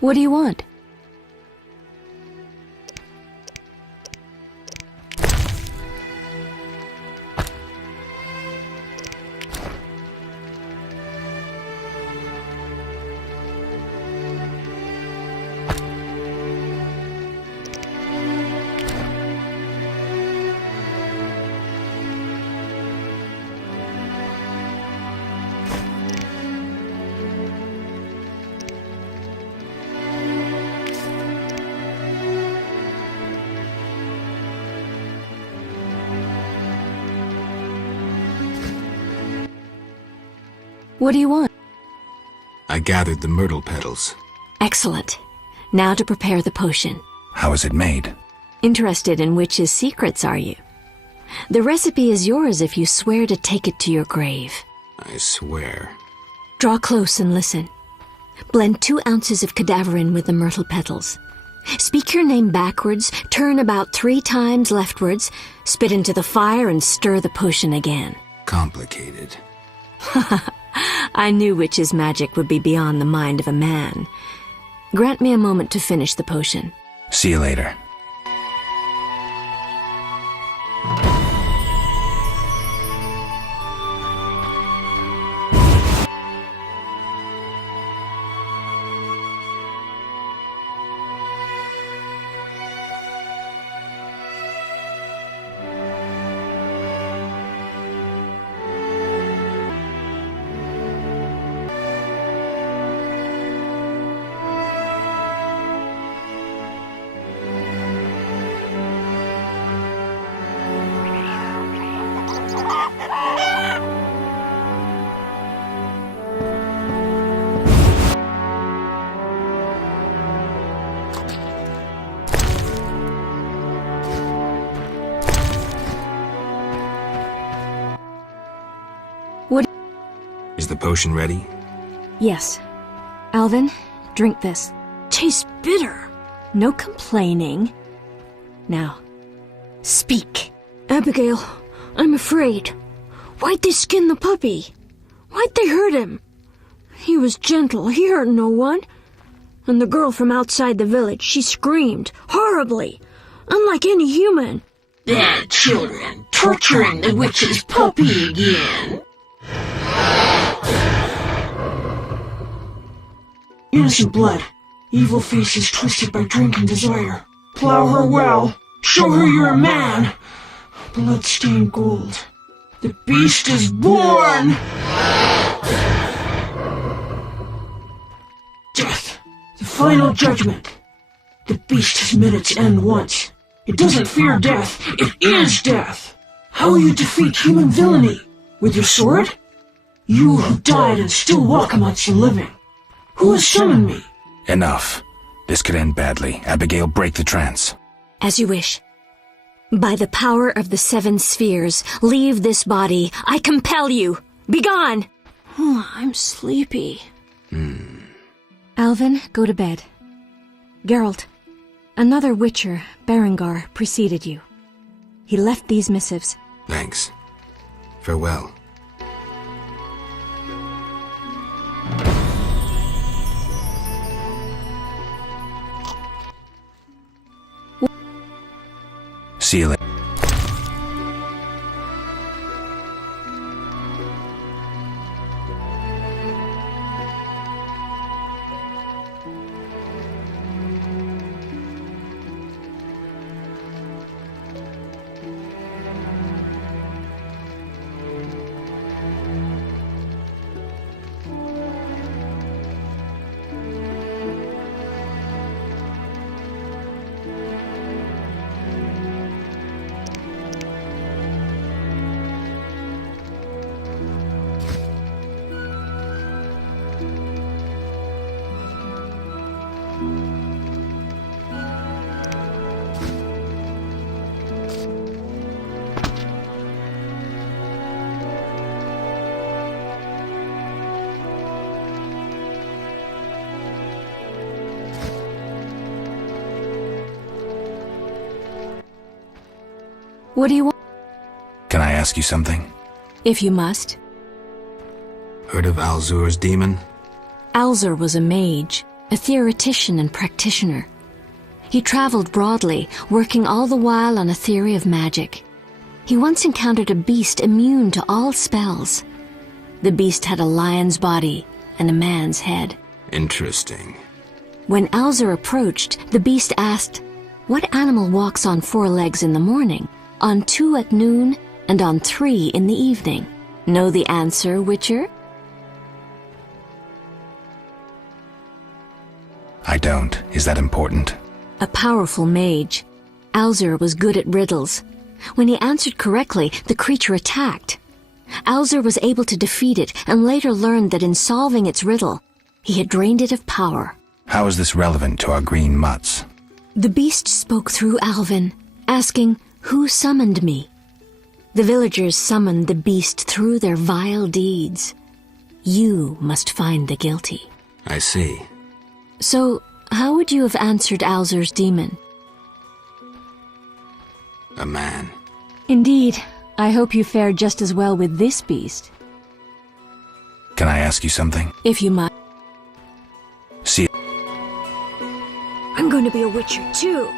What do you want? What do you want? I gathered the myrtle petals. Excellent. Now to prepare the potion. How is it made? Interested in witches' secrets, are you? The recipe is yours if you swear to take it to your grave. I swear. Draw close and listen. Blend 2 ounces of cadaverine with the myrtle petals. Speak your name backwards, turn about 3 times leftwards, spit into the fire and stir the potion again. Complicated. I knew witches' magic would be beyond the mind of a man. Grant me a moment to finish the potion. See you later. Is the potion ready? Yes. Alvin, drink this. Tastes bitter. No complaining. Now, speak. Abigail, I'm afraid. Why'd they skin the puppy? Why'd they hurt him? He was gentle. He hurt no one. And the girl from outside the village, she screamed horribly, unlike any human. Bad children torturing the witch's puppy again. Innocent blood. Evil faces twisted by drink and desire. Plow her well. Show her you're a man. Blood-stained gold. The beast is born! Death. The final judgment. The beast has met its end once. It doesn't fear death. It is death. How will you defeat human villainy? With your sword? You who died and still walk amongst the living. Who has summoned me? Enough. This could end badly. Abigail, break the trance. As you wish. By the power of the 7 spheres, leave this body. I compel you. Begone! Oh, I'm sleepy. Alvin, go to bed. Geralt, another witcher, Berengar, preceded you. He left these missives. Thanks. Farewell. See you later. What do you want? Can I ask you something? If you must. Heard of Alzur's demon? Alzur was a mage. a theoretician and practitioner. He traveled broadly, working all the while on a theory of magic. He once encountered a beast immune to all spells. The beast had a lion's body and a man's head. Interesting. When Alzer approached, the beast asked, "What animal walks on 4 legs in the morning, on 2 at noon, and on 3 in the evening?" Know the answer, Witcher? I don't. Is that important? A powerful mage. Alzer was good at riddles. When he answered correctly, the creature attacked. Alzer was able to defeat it and later learned that in solving its riddle, he had drained it of power. How is this relevant to our green mutts? The beast spoke through Alvin, asking, "Who summoned me?" The villagers summoned the beast through their vile deeds. You must find the guilty. I see. So, how would you have answered Alzer's demon? A man. Indeed. I hope you fare just as well with this beast. Can I ask you something? If you might. See, I'm going to be a witcher too.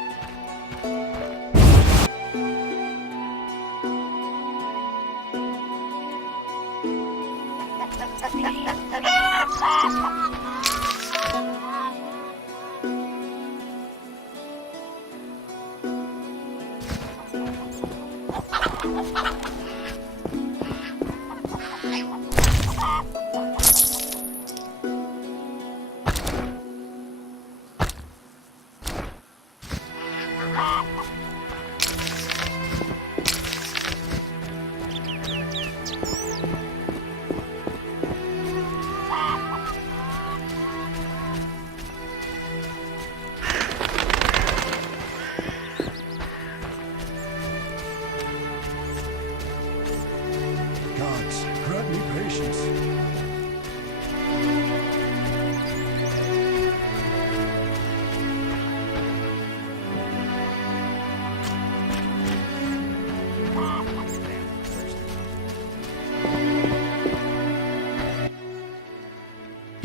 Gods, grant me patience.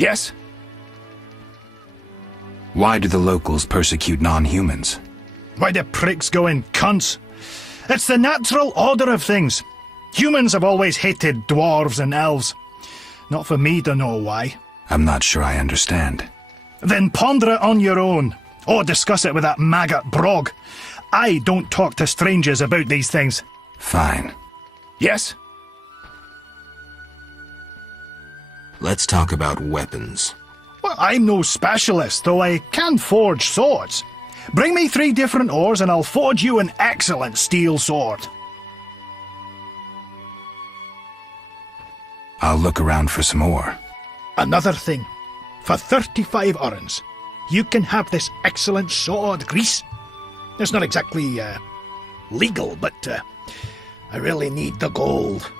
yes? Why do the locals persecute non-humans? Why do pricks go in cunts? It's the natural order of things. Humans have always hated dwarves and elves. Not for me to know why. I'm not sure I understand. Then ponder it on your own, or discuss it with that maggot Brog. I don't talk to strangers about these things. Fine. Yes? Let's talk about weapons. Well, I'm no specialist, though I can forge swords. Bring me 3 different ores and I'll forge you an excellent steel sword. I'll look around for some more. Another thing, for 35 urns, you can have this excellent sword, Grease. It's not exactly, legal, but, I really need the gold.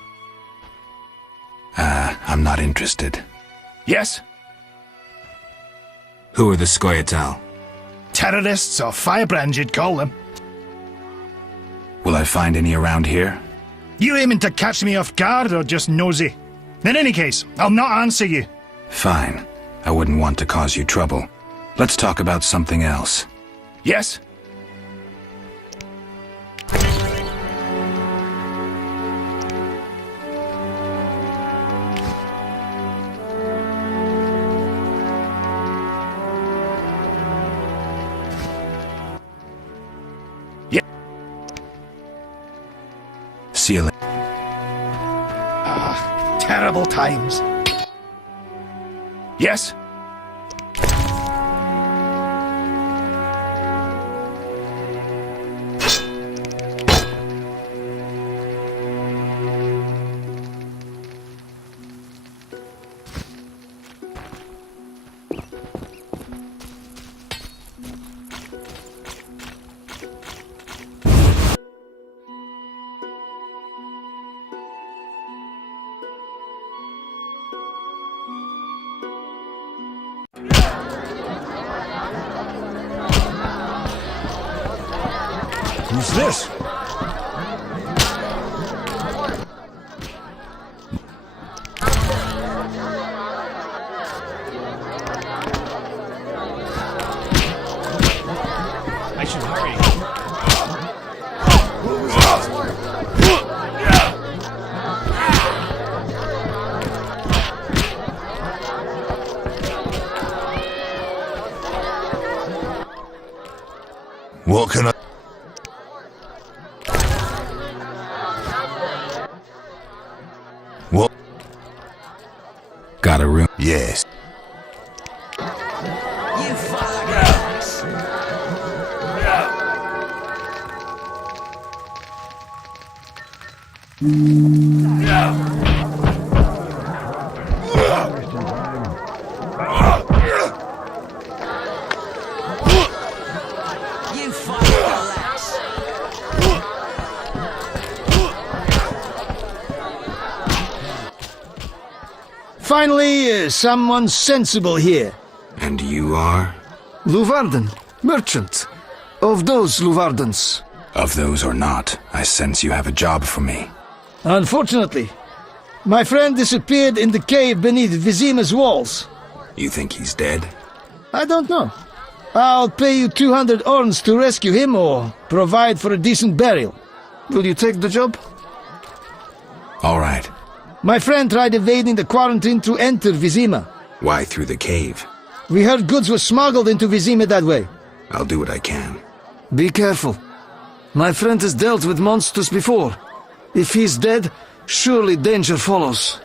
I'm not interested. Yes? Who are the Scoia'tael? Terrorists or firebrands, you'd call them. Will I find any around here? You aiming to catch me off guard or just nosy? In any case, I'll not answer you. Fine. I wouldn't want to cause you trouble. Let's talk about something else. Yes? See you later. Terrible times. Yes? Who's this? should hurry. What can I... What? Got a room? Yes. You fuckers! You fucking relax. Finally, someone sensible here. And you are? Luvarden, merchant. Of those Luvardens. Of those or not, I sense you have a job for me. Unfortunately, my friend disappeared in the cave beneath Vizima's walls. You think he's dead? I don't know. I'll pay you 200 orns to rescue him or provide for a decent burial. Will you take the job? All right. My friend tried evading the quarantine to enter Vizima. Why through the cave? We heard goods were smuggled into Vizima that way. I'll do what I can. Be careful. My friend has dealt with monsters before. If he's dead, surely danger follows.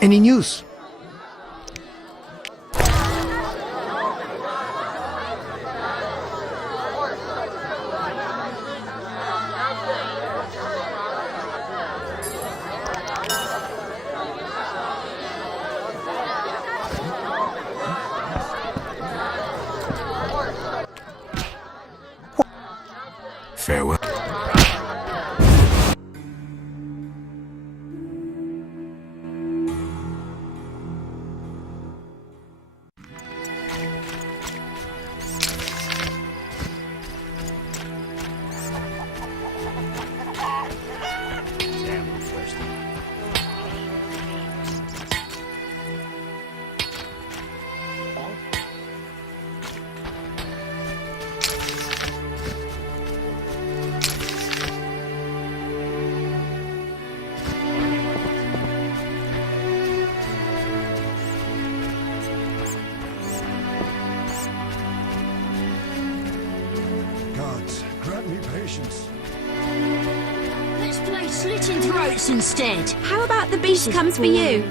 Any news? Farewell. Gods, grant me patience. Let's play slitting throats instead. How about the beast comes for you?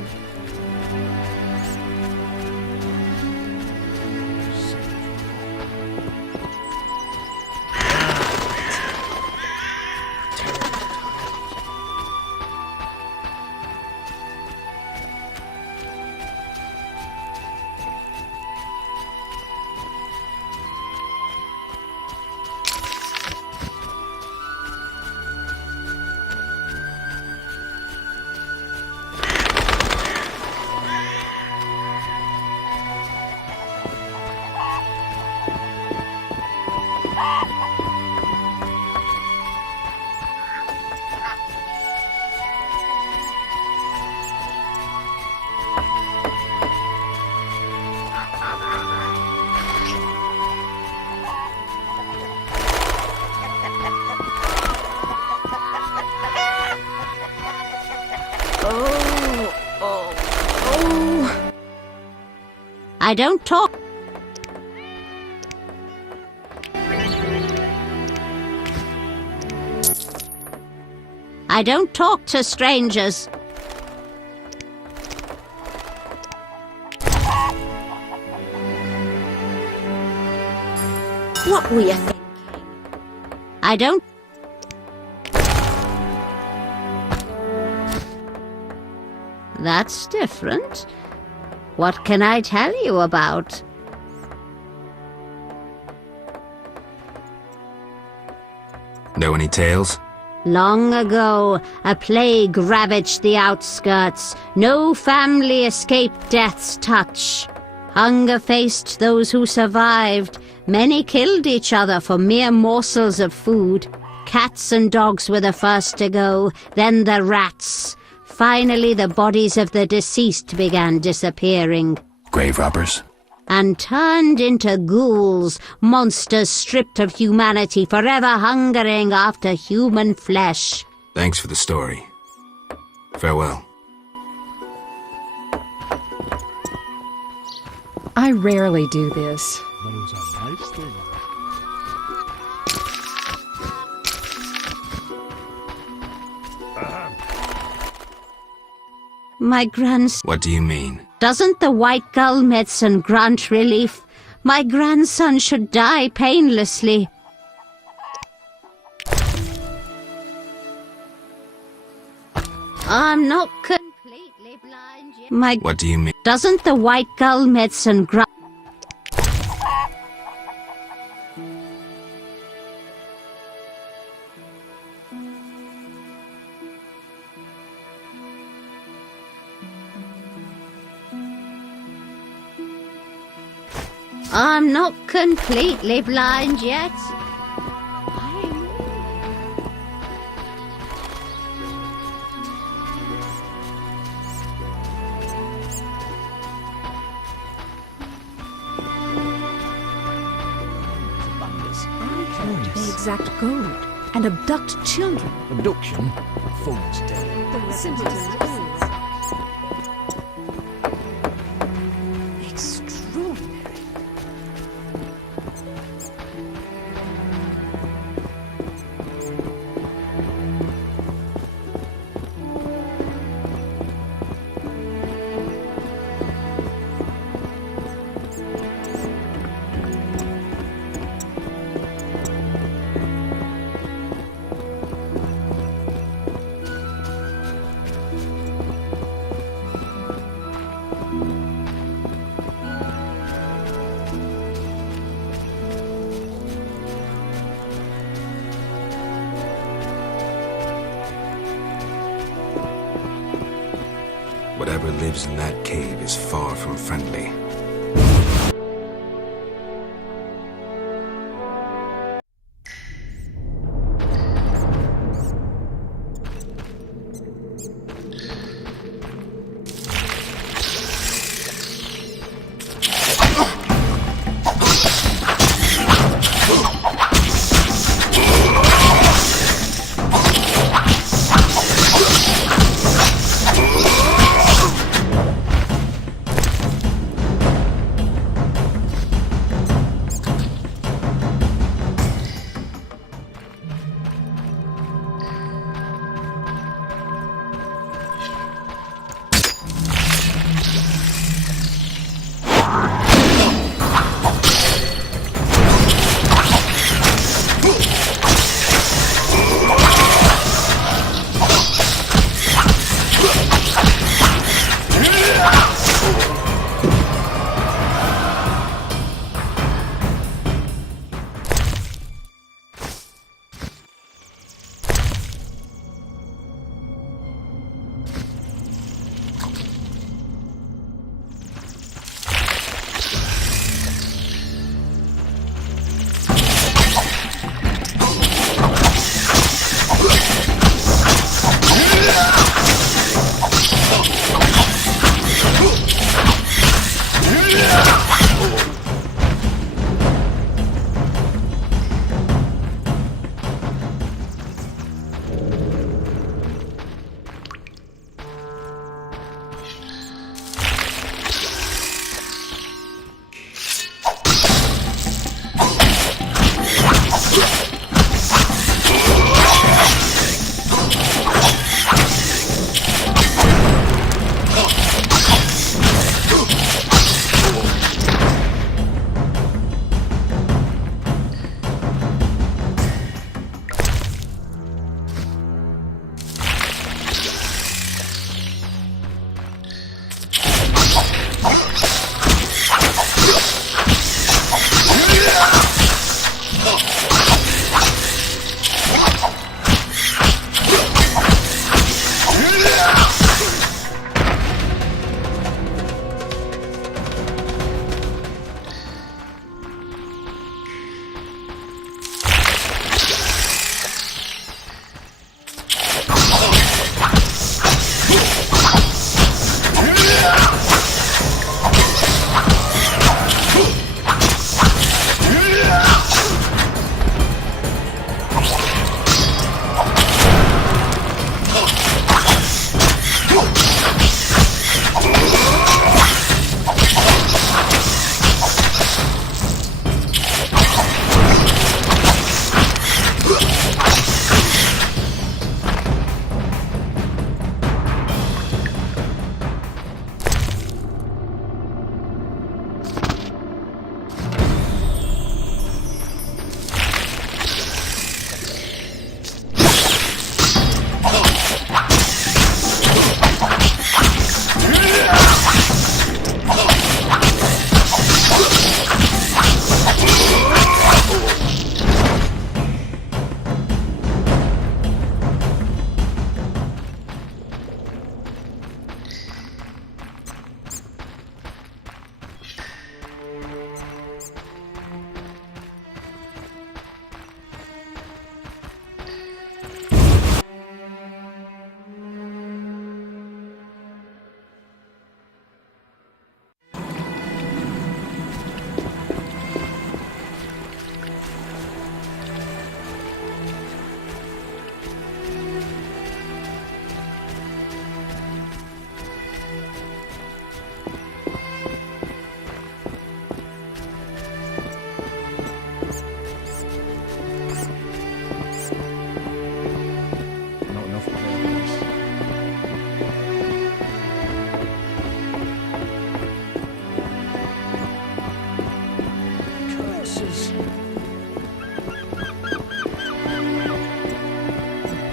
I don't talk. I don't talk to strangers. What were you thinking? I don't. That's different. What can I tell you about? Know any tales? Long ago, a plague ravaged the outskirts. No family escaped death's touch. Hunger faced those who survived. Many killed each other for mere morsels of food. Cats and dogs were the first to go, then the rats. finally the bodies of the deceased began disappearing Grave robbers? and turned into ghouls, monsters stripped of humanity, forever hungering after human flesh. Thanks for the story. Farewell. I rarely do this. Those are nice things. My grandson... What do you mean? Doesn't the white gull medicine grant relief? My grandson should die painlessly. I'm not completely blind yet. What do you mean? Doesn't the white gull medicine grant... I'm not completely blind yet. The exact gold and abduct children. Abduction? Fool's day. Extraordinary. Whatever lives in that cave is far from friendly.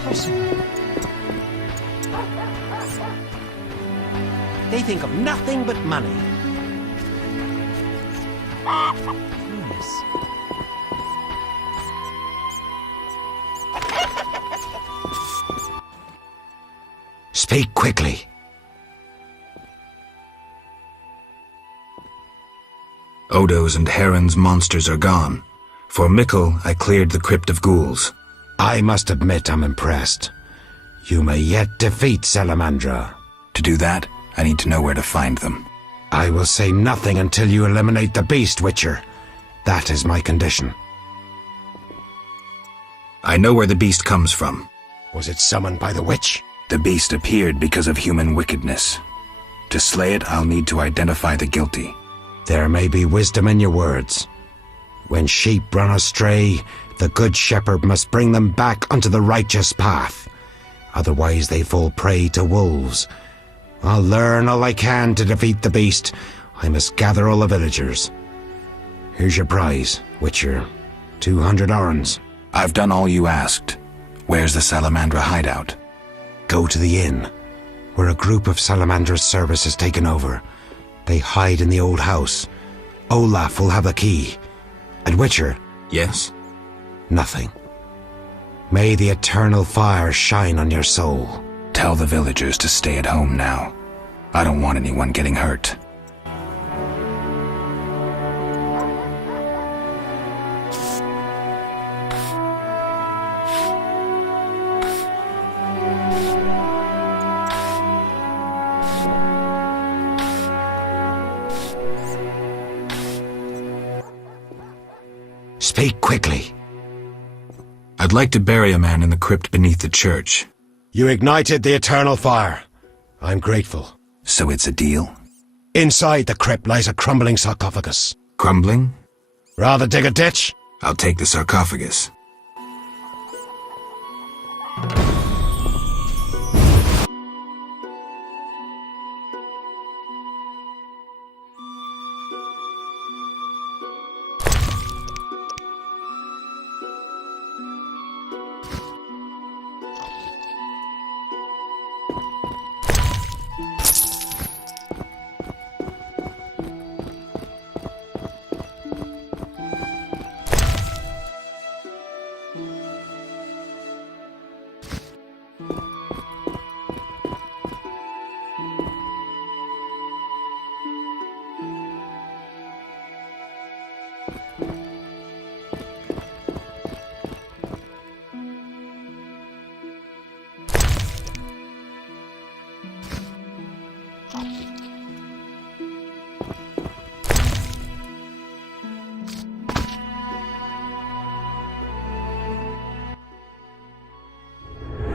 possible? They think of nothing but money. Yes. Speak quickly. Odo's and Heron's monsters are gone. For Mikkel, I cleared the Crypt of Ghouls. I must admit I'm impressed. You may yet defeat Salamandra. To do that, I need to know where to find them. I will say nothing until you eliminate the beast, Witcher. That is my condition. I know where the beast comes from. Was it summoned by the witch? The beast appeared because of human wickedness. To slay it, I'll need to identify the guilty. There may be wisdom in your words. When sheep run astray, the good shepherd must bring them back onto the righteous path. Otherwise they fall prey to wolves. I'll learn all I can to defeat the beast. I must gather all the villagers. Here's your prize, Witcher. 200 orens. I've done all you asked. Where's the Salamandra hideout? Go to the inn, where a group of Salamandra's service has taken over. They hide in the old house. Olaf will have the key. And Witcher? Yes? Nothing. May the eternal fire shine on your soul. Tell the villagers to stay at home now. I don't want anyone getting hurt. Speak quickly. I'd like to bury a man in the crypt beneath the church. You ignited the eternal fire. I'm grateful. So it's a deal? Inside the crypt lies a crumbling sarcophagus. Crumbling? Rather dig a ditch? I'll take the sarcophagus.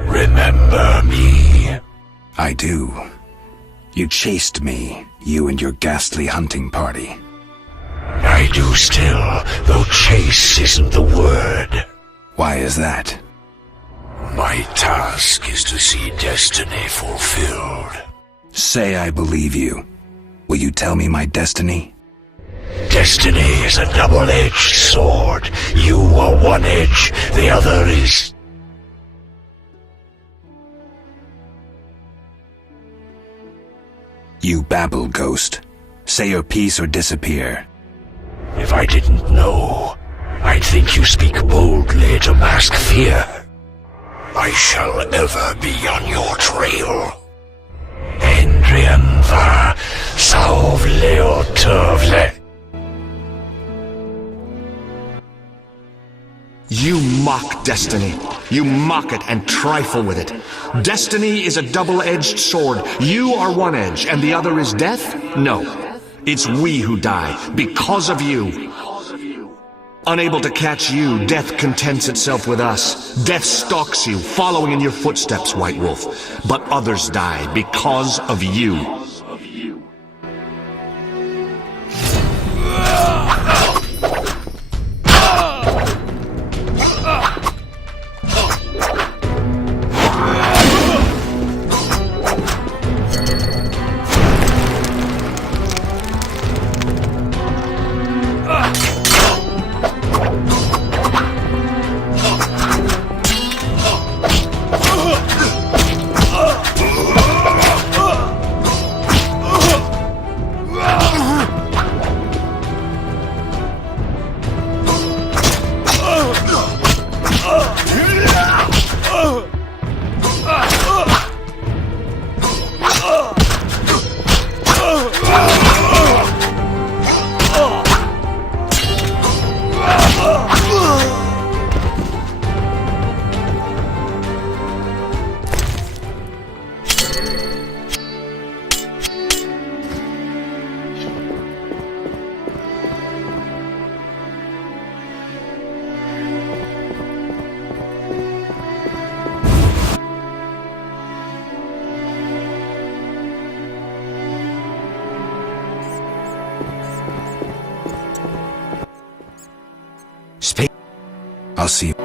Remember me? I do. You chased me, you and your ghastly hunting party. I do still, though chase isn't the word. Why is that? My task is to see destiny fulfilled. Say I believe you. Will you tell me my destiny? Destiny is a double-edged sword. You are one edge, the other is... You babble, Ghost. Say your piece or disappear. If I didn't know, I'd think you speak boldly to mask fear. I shall ever be on your trail. Endrian va sauvleotovle. You mock destiny. You mock it and trifle with it. Destiny is a double-edged sword. You are one edge, and the other is death? No. It's we who die, because of you. Unable to catch you, death contents itself with us. Death stalks you, following in your footsteps, White Wolf. But others die because of you. I'll see you.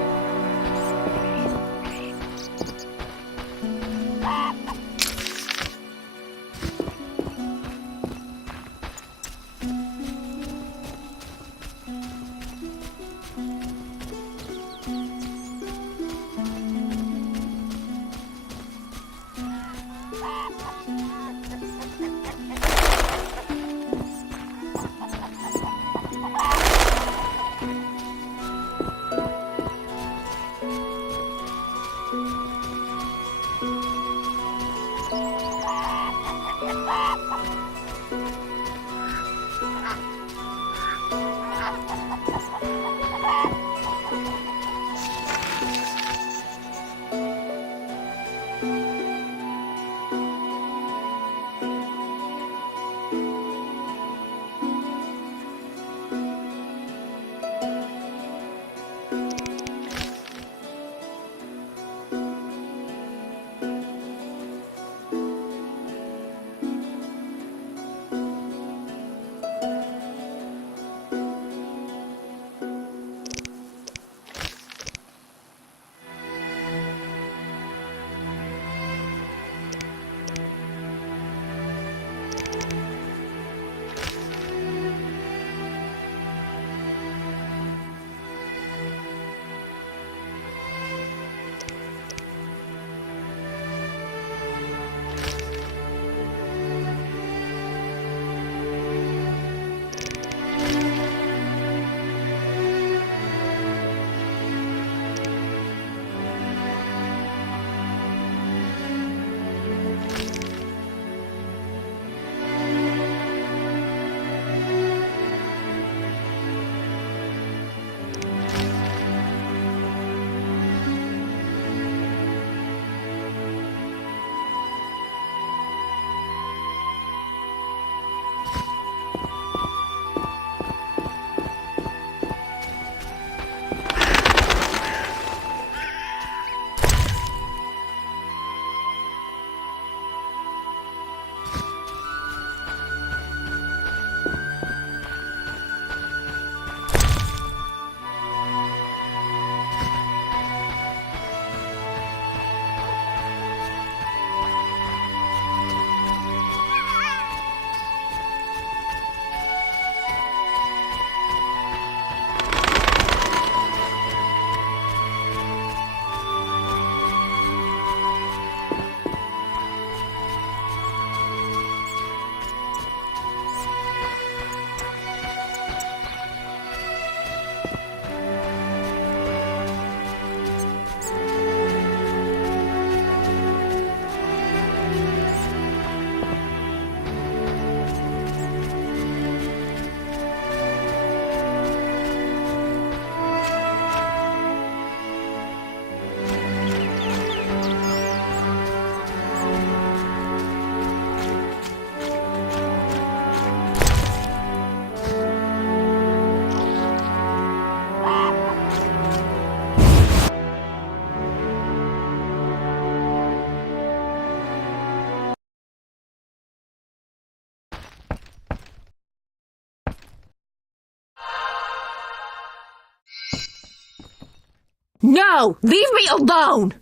No! Leave me alone!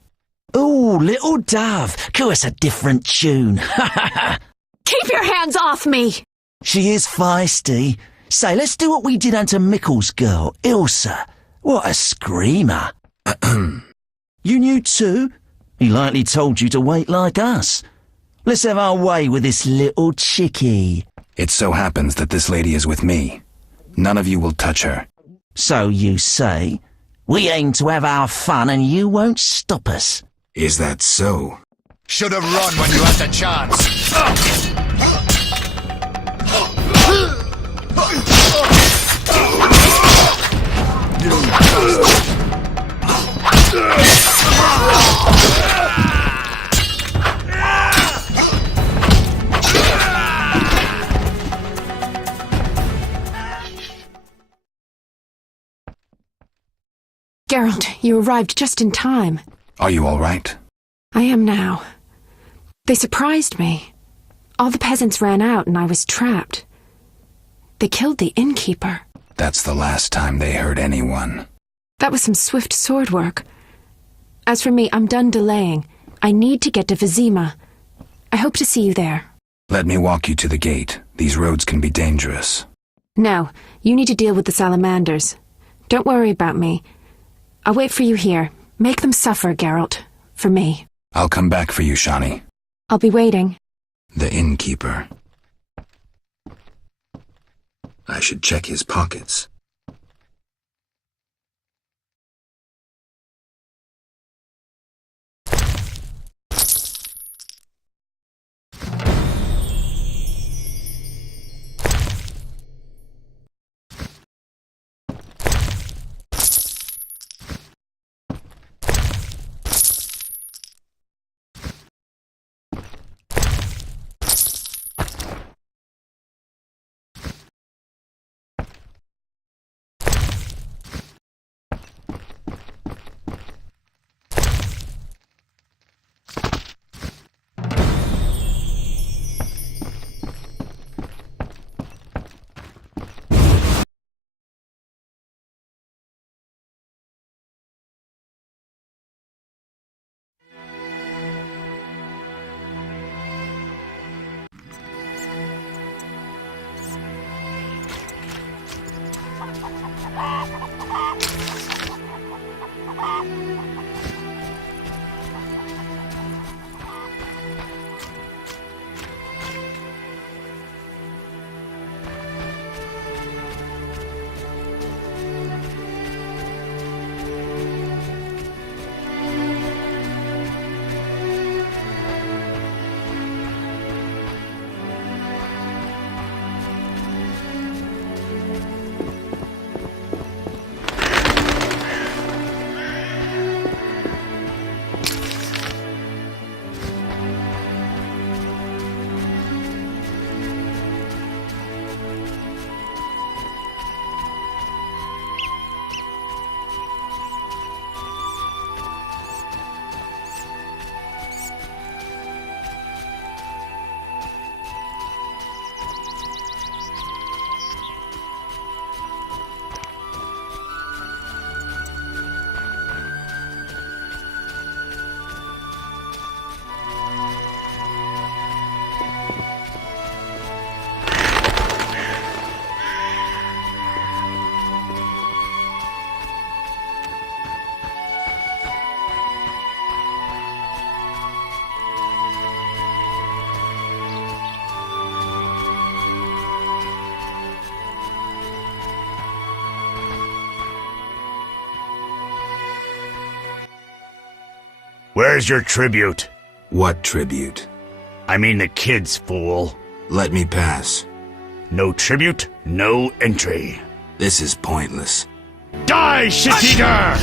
Ooh, little dove, cue us a different tune. Keep your hands off me! She is feisty. Say, let's do what we did unto Mickle's girl, Ilsa. What a screamer. You knew too? He likely told you to wait like us. Let's have our way with this little chickie. It so happens that this lady is with me. None of you will touch her. So you say? We aim to have our fun and you won't stop us. Is that so? Should have run when you had the chance. Geralt, you arrived just in time. Are you all right? I am now. They surprised me. All the peasants ran out and I was trapped. They killed the innkeeper. That's the last time they hurt anyone. That was some swift sword work. As for me, I'm done delaying. I need to get to Vizima. I hope to see you there. Let me walk you to the gate. These roads can be dangerous. No, you need to deal with the salamanders. Don't worry about me. I'll wait for you here. Make them suffer, Geralt. For me. I'll come back for you, Shani. I'll be waiting. The innkeeper. I should check his pockets. Where's your tribute? What tribute? I mean the kids, fool. Let me pass. No tribute, no entry. This is pointless. Die, shit-eater!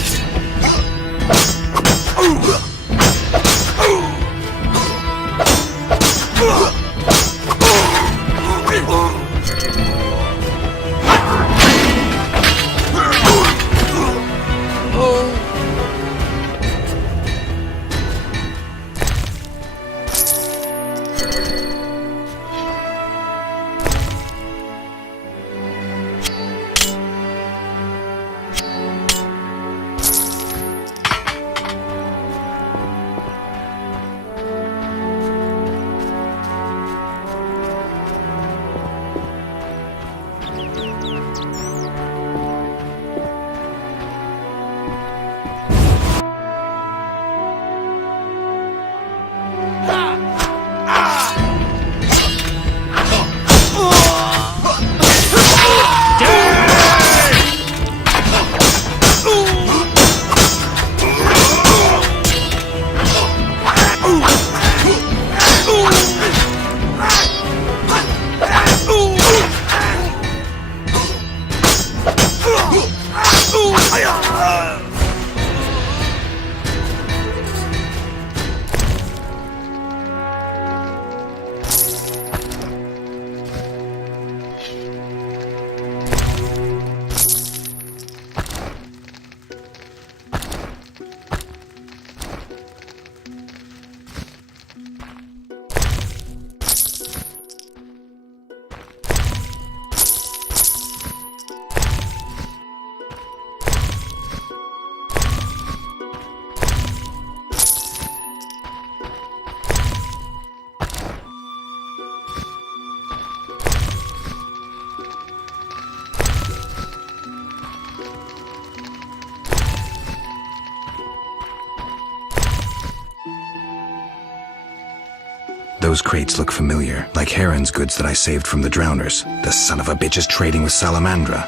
Those crates look familiar, like Heron's goods that I saved from the drowners. The son of a bitch is trading with Salamandra.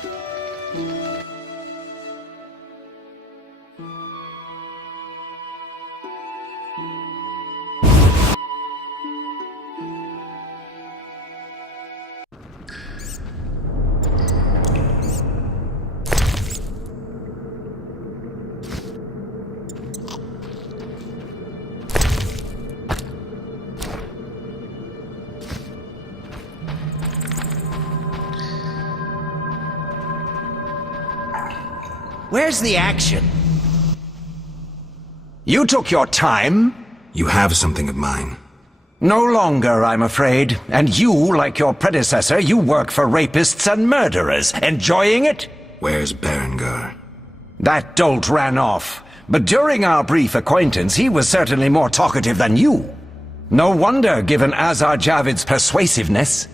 Where's the action? You took your time. You have something of mine. No longer, I'm afraid. And you, like your predecessor, you work for rapists and murderers. Enjoying it? Where's Berengar? That dolt ran off. But during our brief acquaintance, he was certainly more talkative than you. No wonder, given Azar Javid's persuasiveness.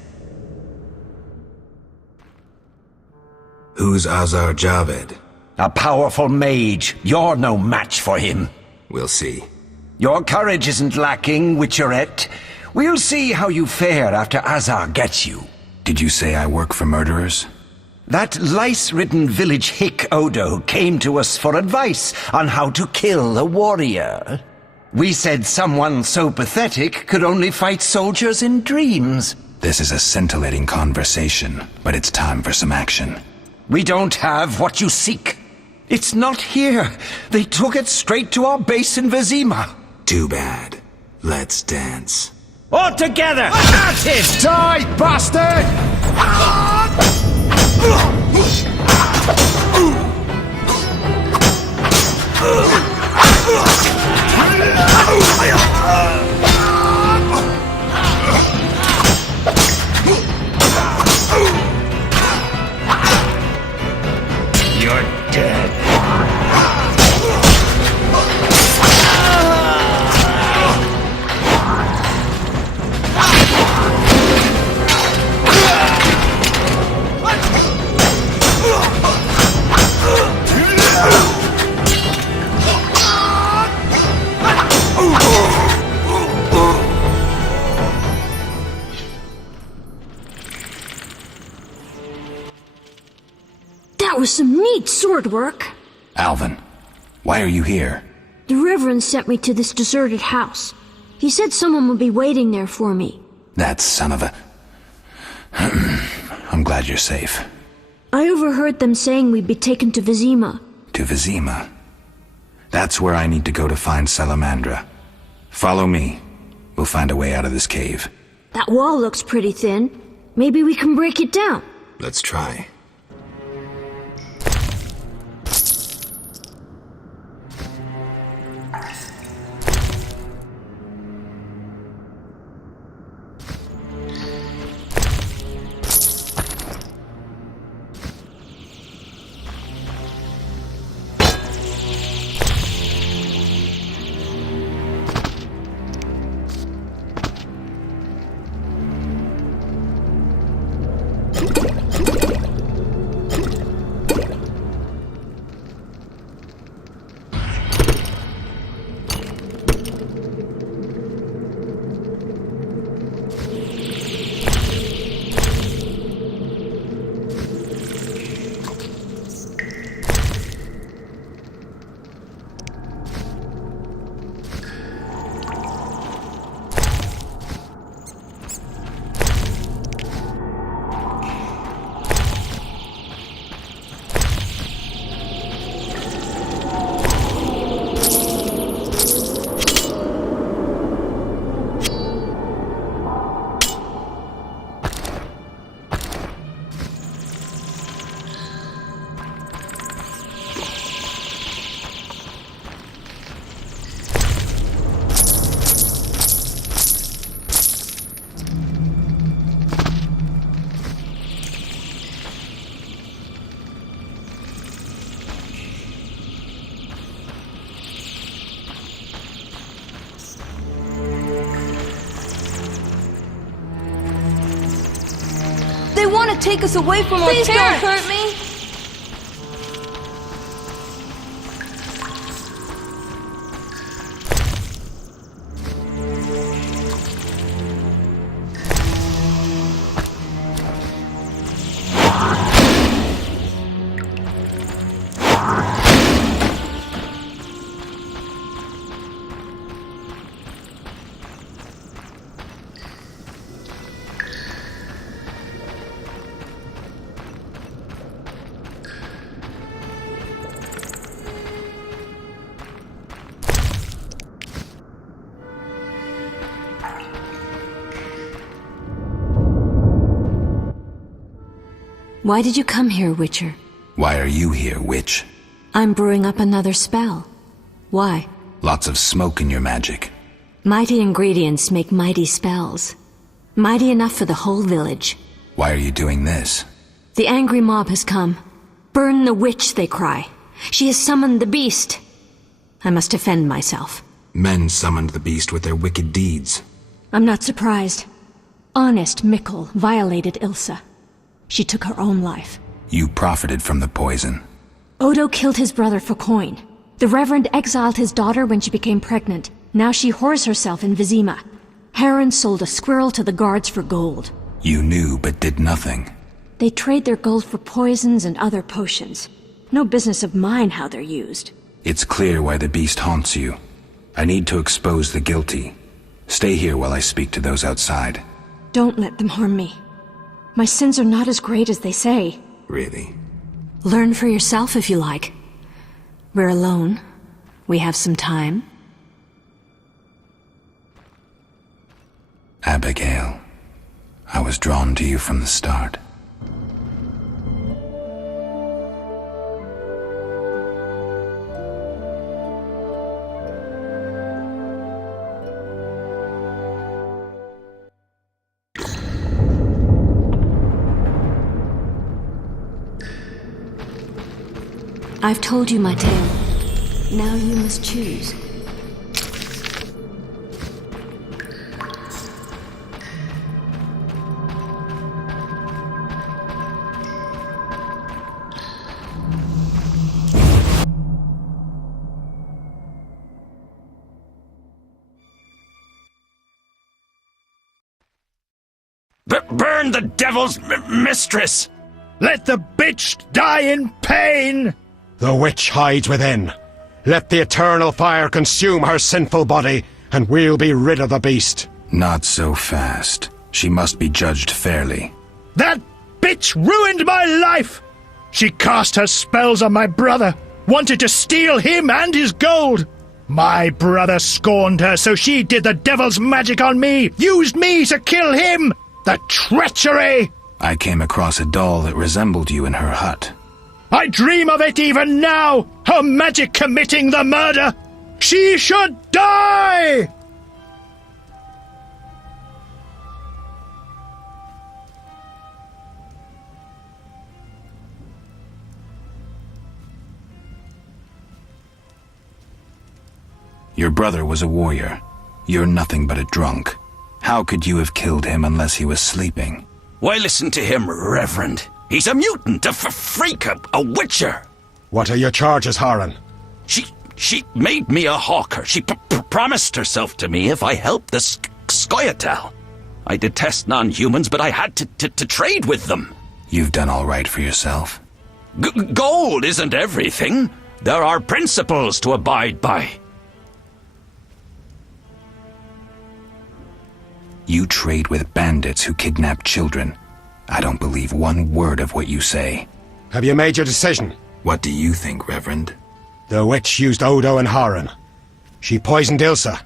Who's Azar Javed? A powerful mage. You're no match for him. We'll see. Your courage isn't lacking, Witcherette. We'll see how you fare after Azar gets you. Did you say I work for murderers? That lice-ridden village hick Odo came to us for advice on how to kill a warrior. We said someone so pathetic could only fight soldiers in dreams. This is a scintillating conversation, but it's time for some action. We don't have what you seek. It's not here. They took it straight to our base in Vizima. Too bad. Let's dance. All together! At it! Die, bastard! You're dead. That was some neat sword work. Alvin, why are you here? The Reverend sent me to this deserted house. He said someone would be waiting there for me. That son of a... I'm glad you're safe. I overheard them saying we'd be taken to Vizima. To Vizima? That's where I need to go to find Salamandra. Follow me. We'll find a way out of this cave. That wall looks pretty thin. Maybe we can break it down. Let's try. They want to take us away from our parents. Please don't hurt me. Why did you come here, Witcher? Why are you here, witch? I'm brewing up another spell. Why? Lots of smoke in your magic. Mighty ingredients make mighty spells. Mighty enough for the whole village. Why are you doing this? The angry mob has come. Burn the witch, they cry. She has summoned the beast. I must defend myself. Men summoned the beast with their wicked deeds. I'm not surprised. Honest Mikkel violated Ilsa. She took her own life. You profited from the poison. Odo killed his brother for coin. The Reverend exiled his daughter when she became pregnant. Now she whores herself in Vizima. Heron sold a squirrel to the guards for gold. You knew but did nothing. They trade their gold for poisons and other potions. No business of mine how they're used. It's clear why the beast haunts you. I need to expose the guilty. Stay here while I speak to those outside. Don't let them harm me. My sins are not as great as they say. Really? Learn for yourself if you like. We're alone. We have some time. Abigail, I was drawn to you from the start. I've told you my tale. Now you must choose. Burn the devil's mistress! Let the bitch die in pain! The witch hides within. Let the eternal fire consume her sinful body, and we'll be rid of the beast. Not so fast. She must be judged fairly. That bitch ruined my life! She cast her spells on my brother, wanted to steal him and his gold. My brother scorned her, so she did the devil's magic on me, used me to kill him! The treachery! I came across a doll that resembled you in her hut. I dream of it even now! Her magic committing the murder! She should die! Your brother was a warrior. You're nothing but a drunk. How could you have killed him unless he was sleeping? Why listen to him, Reverend? He's a mutant, a freak, a witcher. What are your charges, Haran? She made me a hawker. She promised herself to me if I helped the Skoyatel. I detest non-humans, but I had to trade with them. You've done all right for yourself. Gold isn't everything. There are principles to abide by. You trade with bandits who kidnap children. I don't believe one word of what you say. Have you made your decision? What do you think, Reverend? The witch used Odo and Haran. She poisoned Ilsa.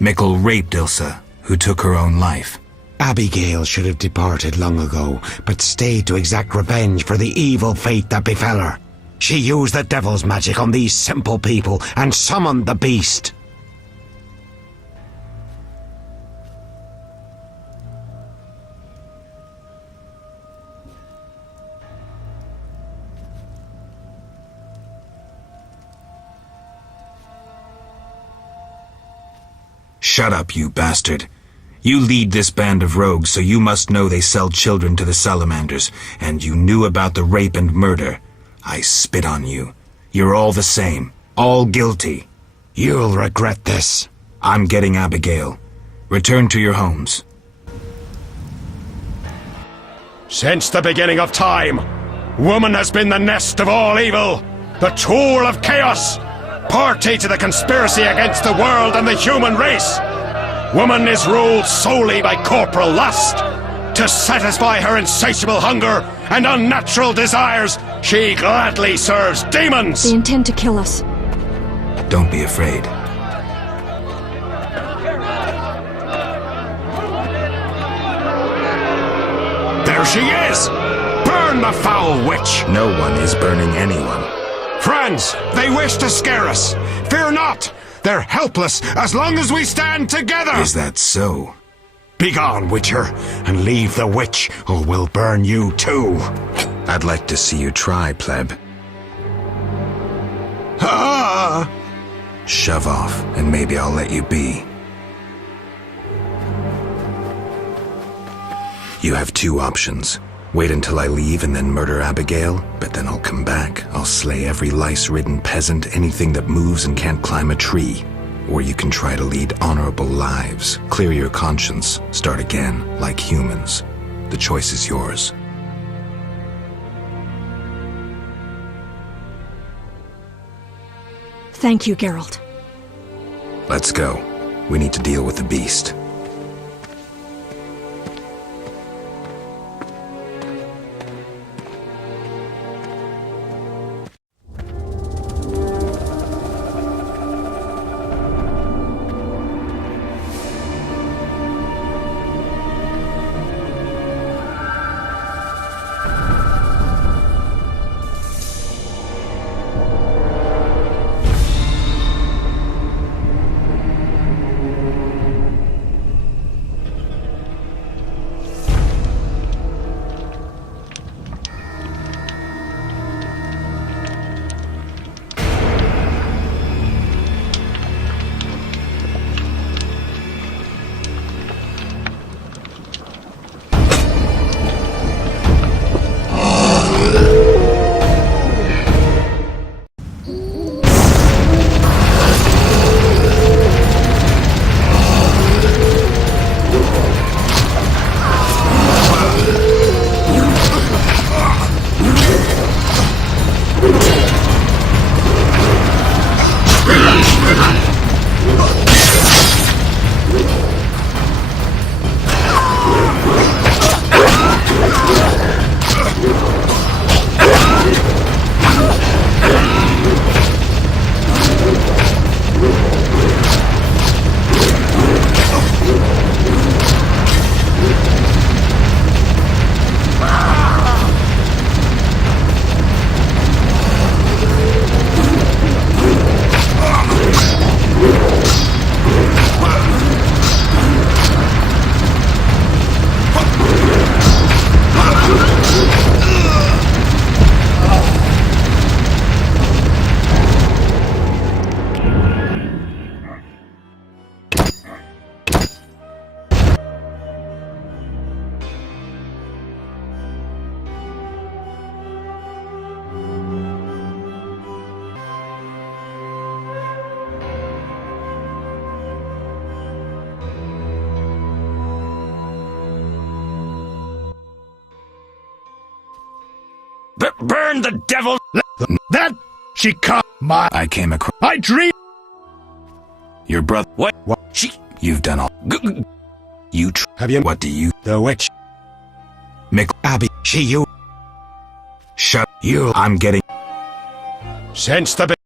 Mikkel raped Ilsa, who took her own life. Abigail should have departed long ago, but stayed to exact revenge for the evil fate that befell her. She used the devil's magic on these simple people and summoned the beast. Shut up, you bastard. You lead this band of rogues, so you must know they sell children to the salamanders, and you knew about the rape and murder. I spit on you. You're all the same. All guilty. You'll regret this. I'm getting Abigail. Return to your homes. Since the beginning of time, woman has been the nest of all evil, the tool of chaos, party to the conspiracy against the world and the human race. Woman is ruled solely by corporal lust. To satisfy her insatiable hunger and unnatural desires, she gladly serves demons. They intend to kill us. Don't be afraid. There she is! Burn the foul witch! No one is burning anyone. Friends, they wish to scare us. Fear not! They're helpless as long as we stand together! Is that so? Begone, Witcher, and leave the witch, or we'll burn you too. I'd like to see you try, pleb. Ah! Shove off, and maybe I'll let you be. You have two options. Wait until I leave and then murder Abigail, but then I'll come back. I'll slay every lice-ridden peasant, anything that moves and can't climb a tree. Or you can try to lead honorable lives, clear your conscience, start again, like humans. The choice is yours. Thank you, Geralt. Let's go. We need to deal with the beast. Burn the devil! That she caught my... I came across... I dream... Your brother... What? She... You've done all... You Have you... What do you... The witch... Abby... She you... Shut... You... I'm getting... Sense the...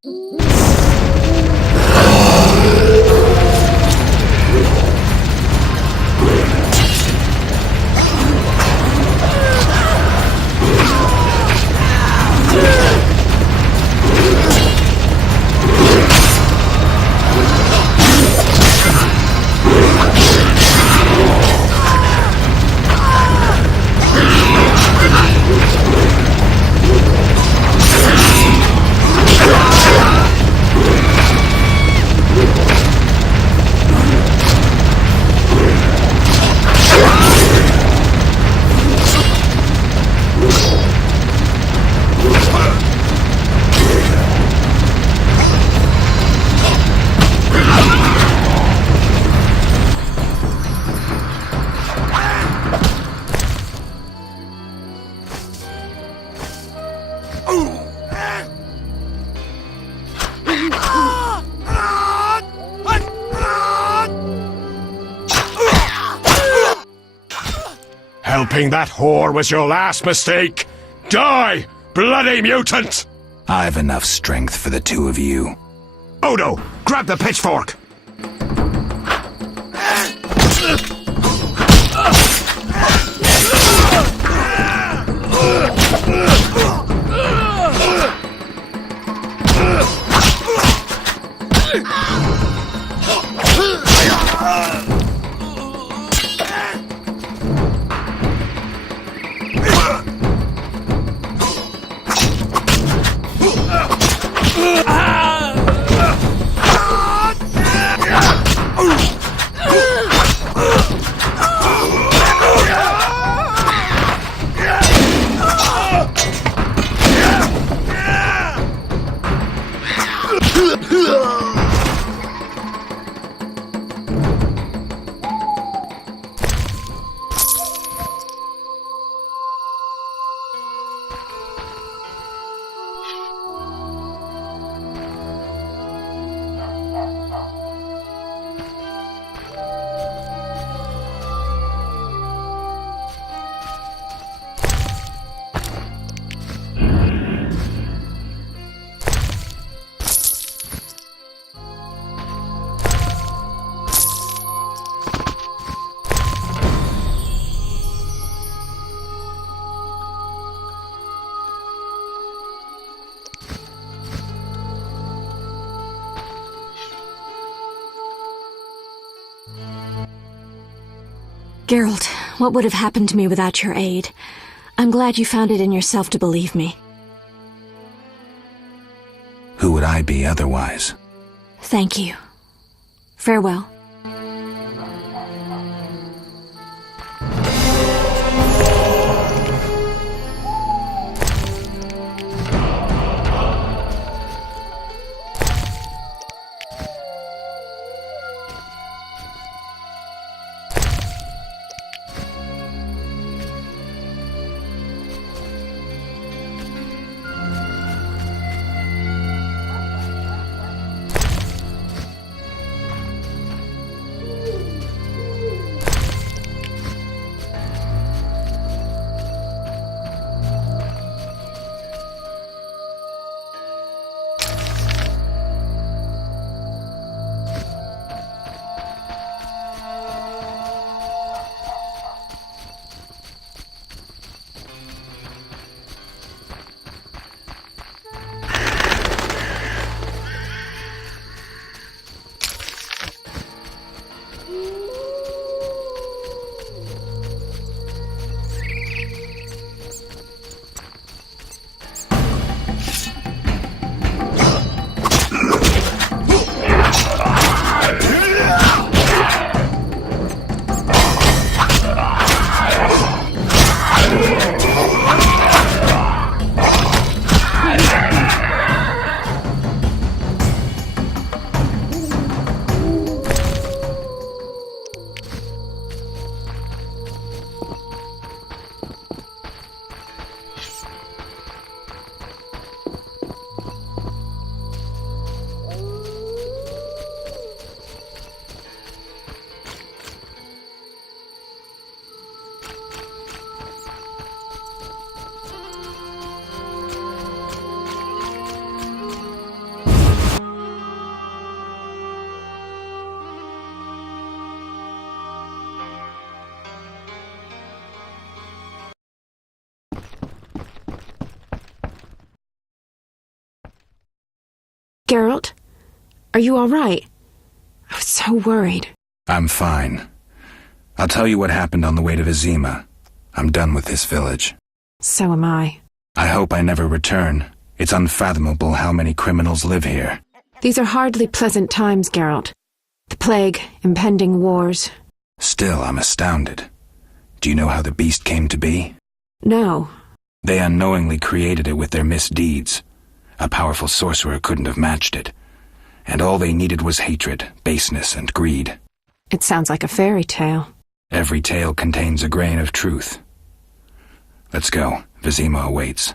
Helping that whore was your last mistake. Die, bloody mutant! I've enough strength for the two of you. Odo, grab the pitchfork! Geralt, what would have happened to me without your aid? I'm glad you found it in yourself to believe me. Who would I be otherwise? Thank you. Farewell. Geralt? Are you all right? I was so worried. I'm fine. I'll tell you what happened on the way to Vizima. I'm done with this village. So am I. I hope I never return. It's unfathomable how many criminals live here. These are hardly pleasant times, Geralt. The plague, impending wars. Still, I'm astounded. Do you know how the beast came to be? No. They unknowingly created it with their misdeeds. A powerful sorcerer couldn't have matched it. And all they needed was hatred, baseness, and greed. It sounds like a fairy tale. Every tale contains a grain of truth. Let's go. Vizima awaits.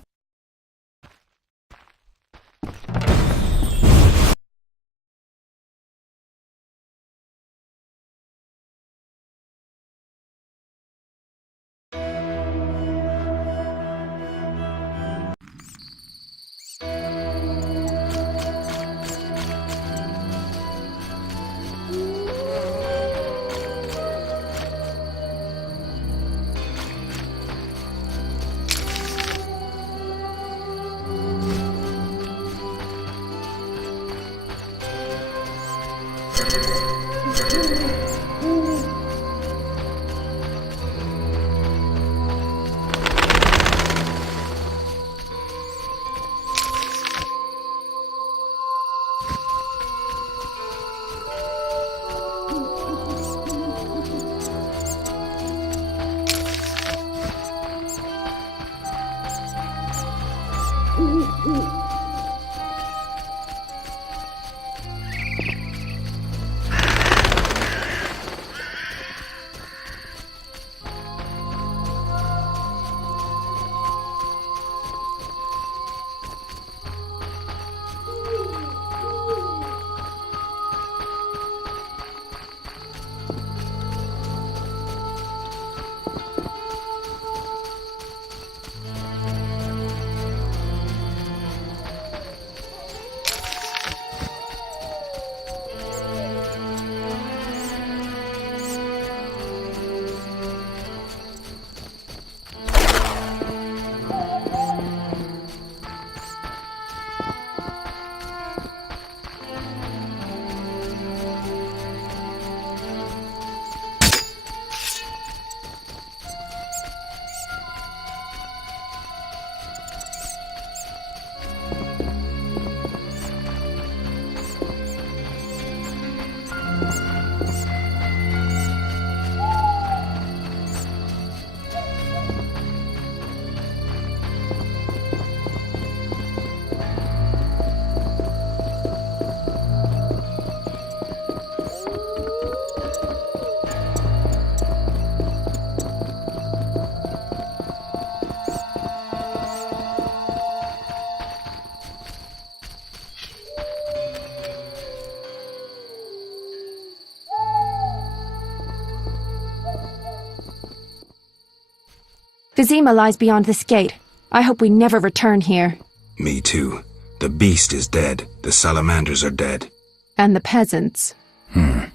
Vizima lies beyond this gate. I hope we never return here. Me too. The beast is dead. The salamanders are dead. And the peasants. I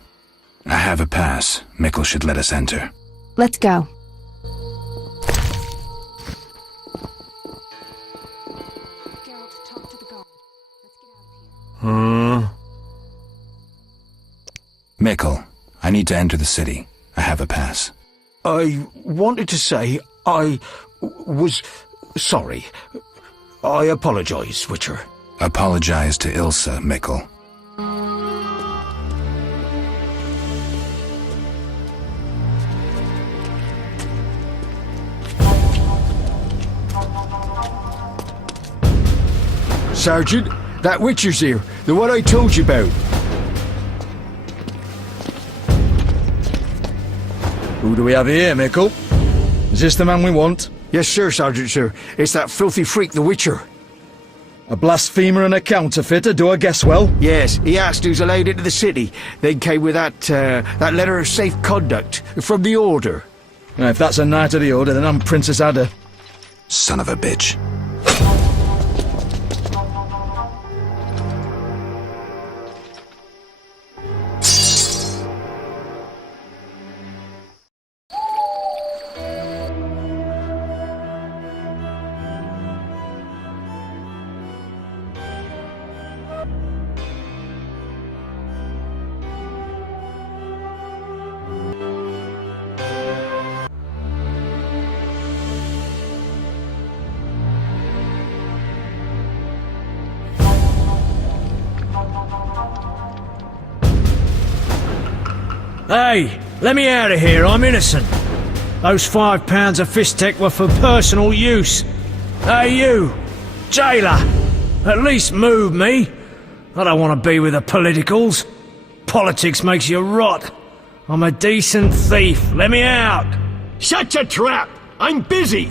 have a pass. Mikkel should let us enter. Let's go. Mikkel, I need to enter the city. I have a pass. I wanted to say I was sorry. I apologize, Witcher. Apologize to Ilsa, Mikkel. Sergeant, that Witcher's here. The one I told you about. Who do we have here, Mikkel? Is this the man we want? Yes, sir, Sergeant, sir. It's that filthy freak, the Witcher. A blasphemer and a counterfeiter, do I guess well? Yes, he asked who's allowed into the city. Then came with that letter of safe conduct from the Order. Now, if that's a knight of the Order, then I'm Princess Ada. Son of a bitch. Hey, let me out of here, I'm innocent. Those £5 of fist tech were for personal use. Hey you, jailer, at least move me. I don't want to be with the politicals. Politics makes you rot. I'm a decent thief, let me out. Shut your trap, I'm busy.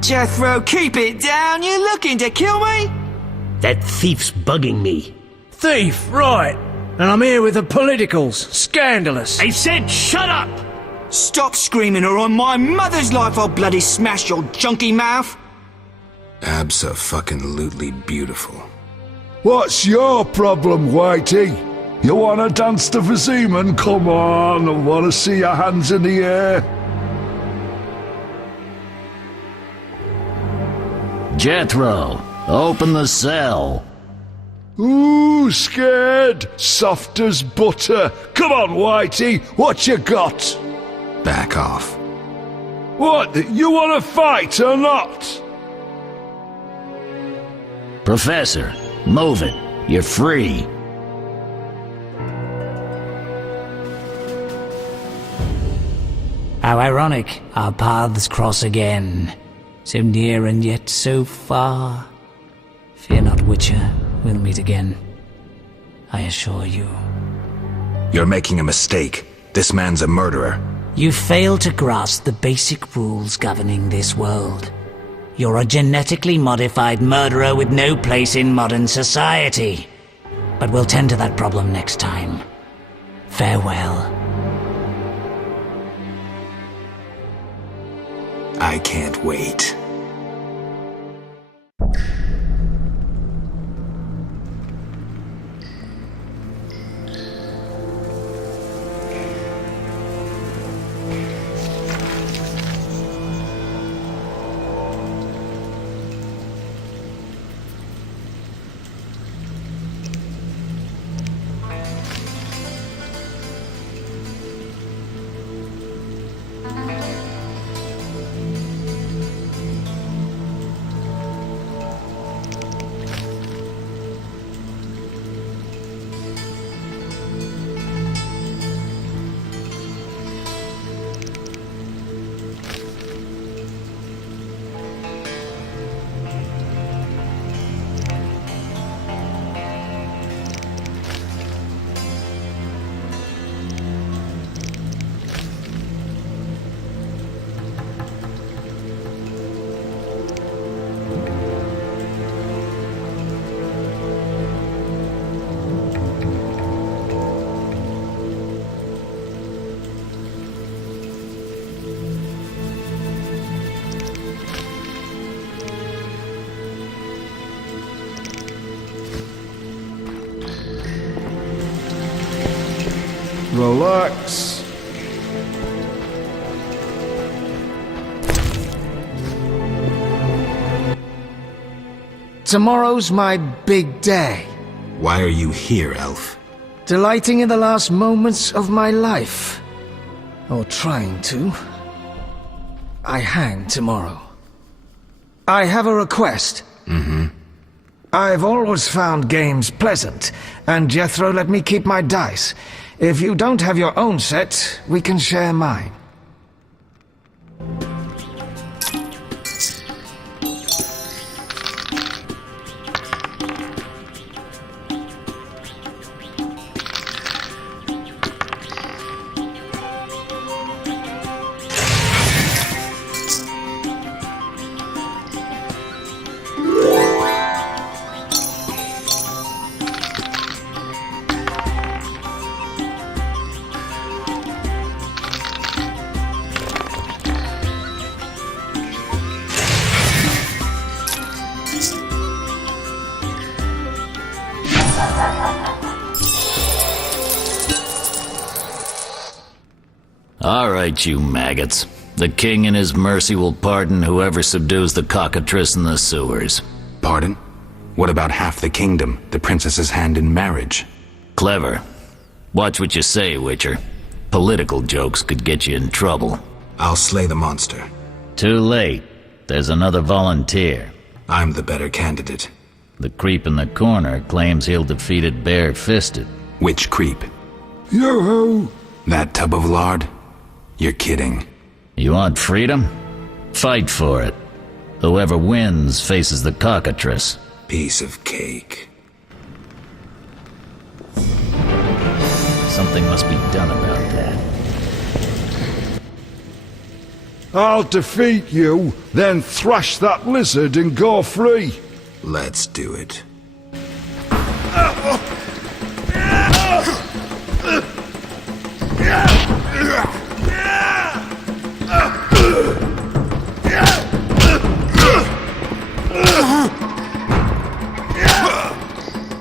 Jethro, keep it down, you looking to kill me? That thief's bugging me. Thief, right. And I'm here with the politicals. Scandalous. I said shut up! Stop screaming or on my mother's life I'll bloody smash your junky mouth. Abso-fucking-lutely beautiful. What's your problem, Whitey? You wanna dance to Viziman? Come on, I wanna see your hands in the air. Jethro, open the cell. Ooh, scared? Soft as butter. Come on, Whitey, what you got? Back off. What, you wanna fight or not? Professor, move it. You're free. How ironic, our paths cross again. So near and yet so far. Fear not, Witcher, we'll meet again. I assure you. You're making a mistake. This man's a murderer. You fail to grasp the basic rules governing this world. You're a genetically modified murderer with no place in modern society. But we'll tend to that problem next time. Farewell. I can't wait. relax. Tomorrow's my big day. Why are you here, Elf? Delighting in the last moments of my life. Or trying to. I hang tomorrow. I have a request. Mm-hmm. I've always found games pleasant, and Jethro let me keep my dice. If you don't have your own set, we can share mine. All right, you maggots. The king in his mercy will pardon whoever subdues the cockatrice in the sewers. Pardon? What about half the kingdom, the princess's hand in marriage? Clever. Watch what you say, Witcher. Political jokes could get you in trouble. I'll slay the monster. Too late. There's another volunteer. I'm the better candidate. The creep in the corner claims he'll defeat it bare-fisted. Which creep? Yoo-hoo! That tub of lard? You're kidding. You want freedom? Fight for it. Whoever wins faces the cockatrice. Piece of cake. Something must be done about that. I'll defeat you, then thrash that lizard and go free. Let's do it.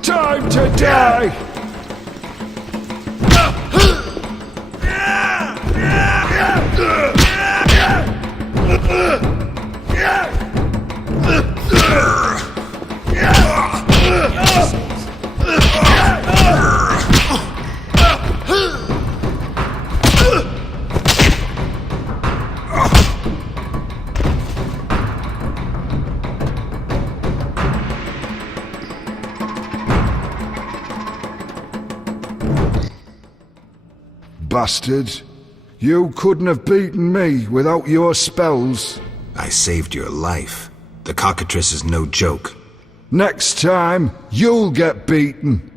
Time to die! Bastard. You couldn't have beaten me without your spells. I saved your life. The cockatrice is no joke. Next time, you'll get beaten.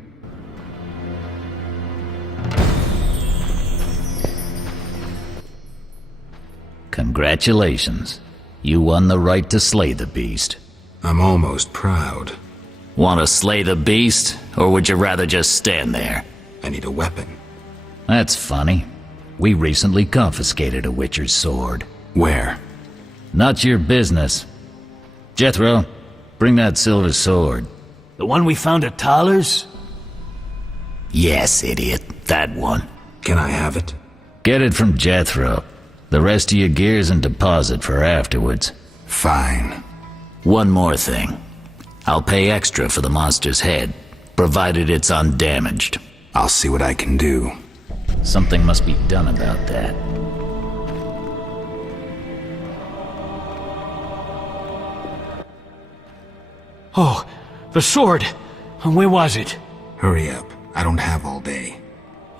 Congratulations. You won the right to slay the beast. I'm almost proud. Want to slay the beast, or would you rather just stand there? I need a weapon. That's funny. We recently confiscated a Witcher's sword. Where? Not your business. Jethro, bring that silver sword. The one we found at Thaler's? Yes, idiot. That one. Can I have it? Get it from Jethro. The rest of your gear's in deposit for afterwards. Fine. One more thing. I'll pay extra for the monster's head, provided it's undamaged. I'll see what I can do. Something must be done about that. Oh, the sword. Where was it? Hurry up. I don't have all day.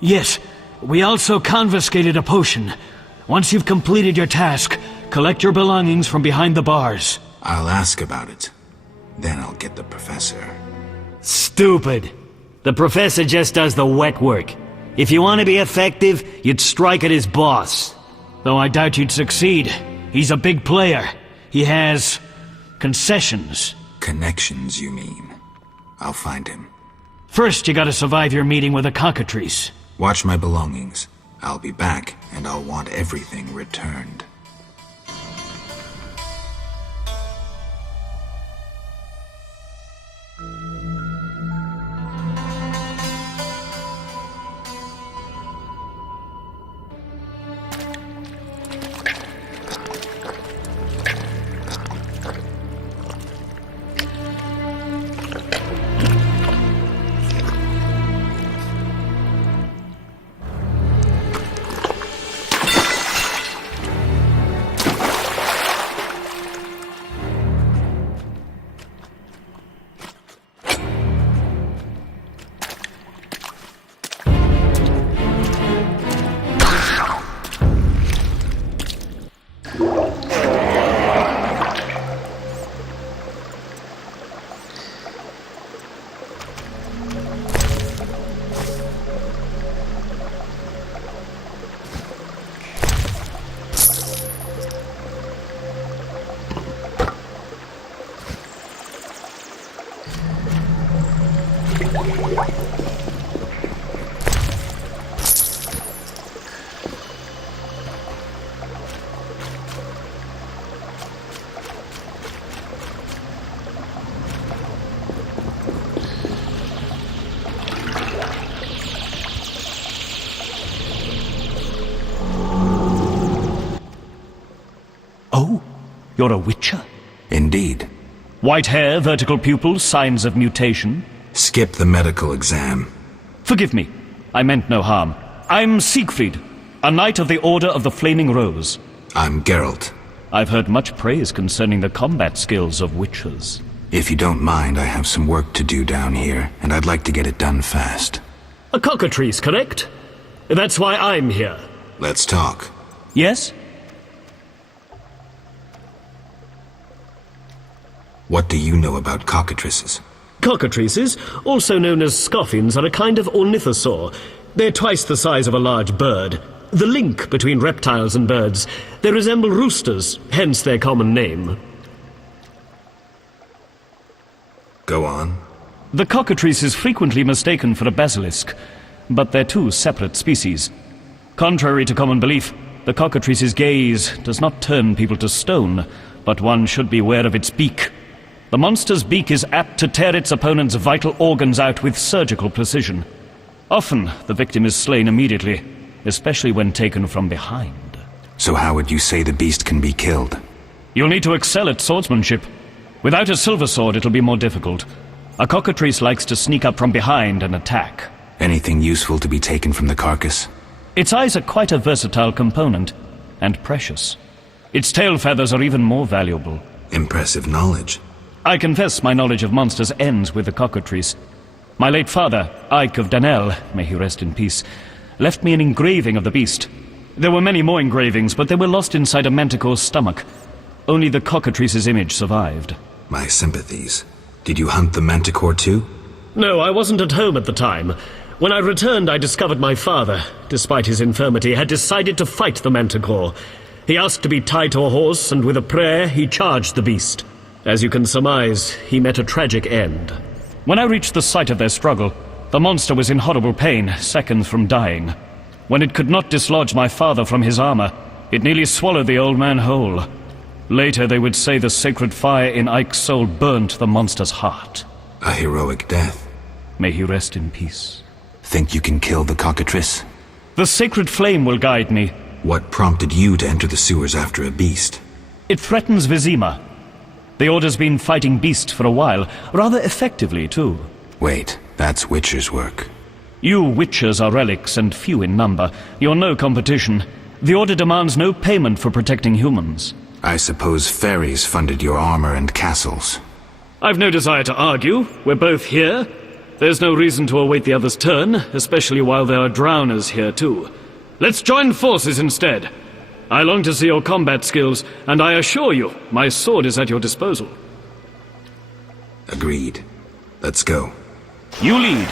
Yes, we also confiscated a potion. Once you've completed your task, collect your belongings from behind the bars. I'll ask about it. Then I'll get the professor. Stupid. The professor just does the wet work. If you want to be effective, you'd strike at his boss. Though I doubt you'd succeed. He's a big player. He has concessions. Connections, you mean? I'll find him. First, you gotta survive your meeting with a cockatrice. Watch my belongings. I'll be back, and I'll want everything returned. You're a witcher? Indeed. White hair, vertical pupils, signs of mutation? Skip the medical exam. Forgive me. I meant no harm. I'm Siegfried, a knight of the Order of the Flaming Rose. I'm Geralt. I've heard much praise concerning the combat skills of witchers. If you don't mind, I have some work to do down here, and I'd like to get it done fast. A cockatrice, correct? That's why I'm here. Let's talk. Yes? What do you know about cockatrices? Cockatrices, also known as scoffins, are a kind of ornithosaur. They're twice the size of a large bird. The link between reptiles and birds. They resemble roosters, hence their common name. Go on. The cockatrice is frequently mistaken for a basilisk, but they're two separate species. Contrary to common belief, the cockatrice's gaze does not turn people to stone, but one should be aware of its beak. The monster's beak is apt to tear its opponent's vital organs out with surgical precision. Often, the victim is slain immediately, especially when taken from behind. So how would you say the beast can be killed? You'll need to excel at swordsmanship. Without a silver sword, it'll be more difficult. A cockatrice likes to sneak up from behind and attack. Anything useful to be taken from the carcass? Its eyes are quite a versatile component, and precious. Its tail feathers are even more valuable. Impressive knowledge. I confess my knowledge of monsters ends with the cockatrice. My late father, Ike of Danel, may he rest in peace, left me an engraving of the beast. There were many more engravings, but they were lost inside a manticore's stomach. Only the cockatrice's image survived. My sympathies. Did you hunt the manticore too? No, I wasn't at home at the time. When I returned, I discovered my father, despite his infirmity, had decided to fight the manticore. He asked to be tied to a horse, and with a prayer, he charged the beast. As you can surmise, he met a tragic end. When I reached the site of their struggle, the monster was in horrible pain, seconds from dying. When it could not dislodge my father from his armor, it nearly swallowed the old man whole. Later they would say the sacred fire in Ike's soul burnt the monster's heart. A heroic death. May he rest in peace. Think you can kill the cockatrice? The sacred flame will guide me. What prompted you to enter the sewers after a beast? It threatens Vizima. The Order's been fighting beasts for a while, rather effectively too. Wait, that's Witcher's work. You Witchers are relics and few in number. You're no competition. The Order demands no payment for protecting humans. I suppose fairies funded your armor and castles. I've no desire to argue. We're both here. There's no reason to await the other's turn, especially while there are drowners here too. Let's join forces instead. I long to see your combat skills, and I assure you, my sword is at your disposal. Agreed. Let's go. You lead.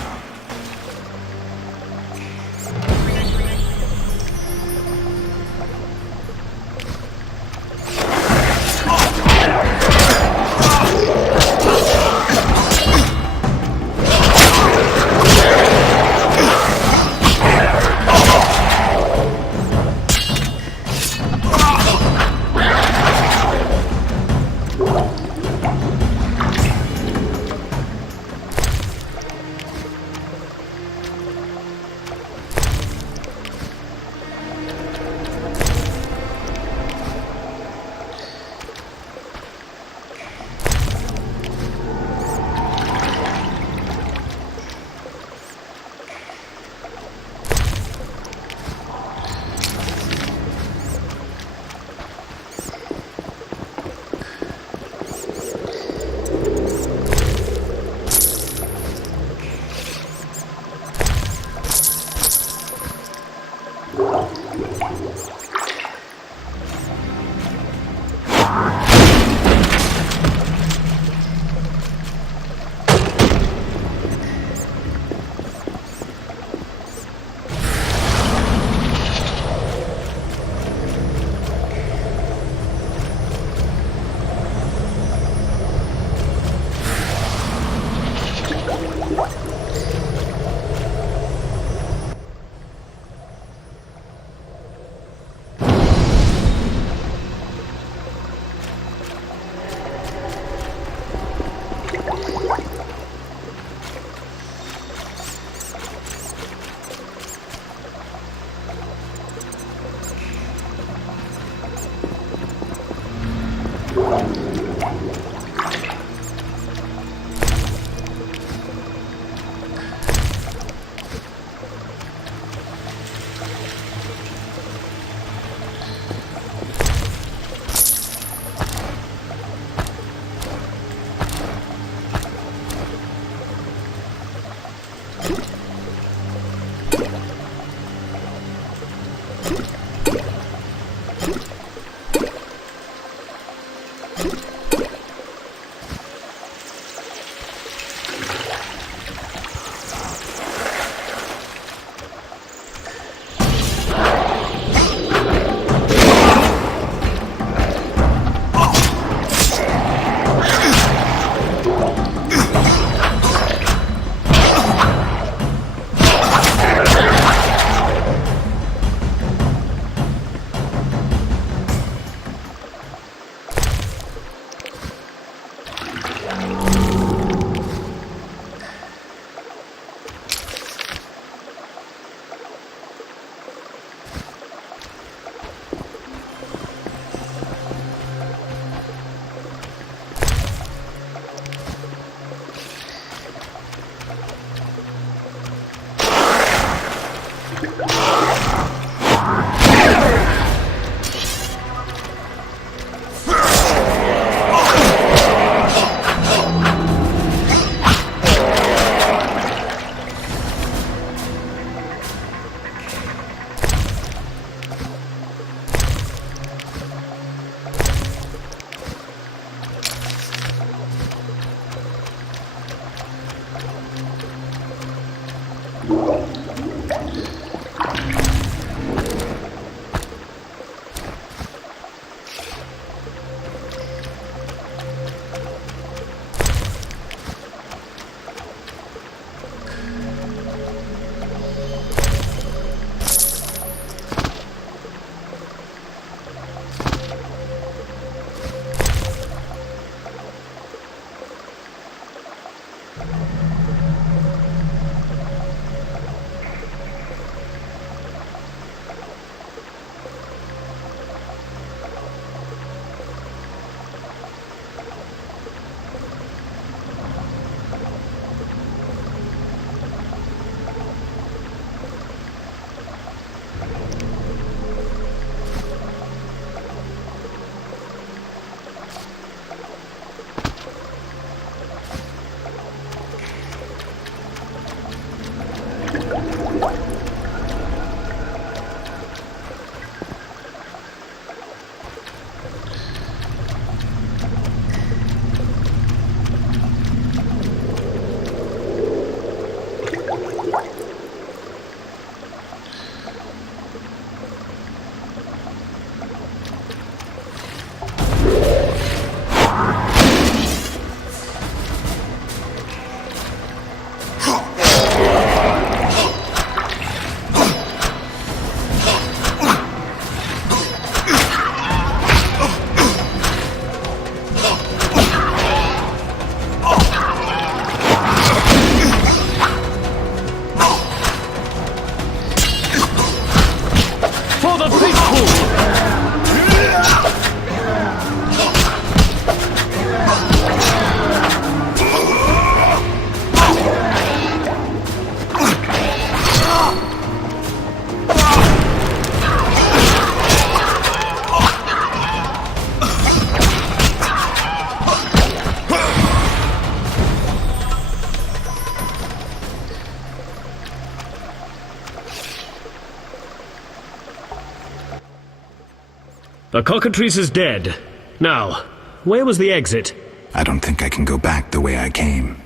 The cockatrice is dead. Now, where was the exit? I don't think I can go back the way I came.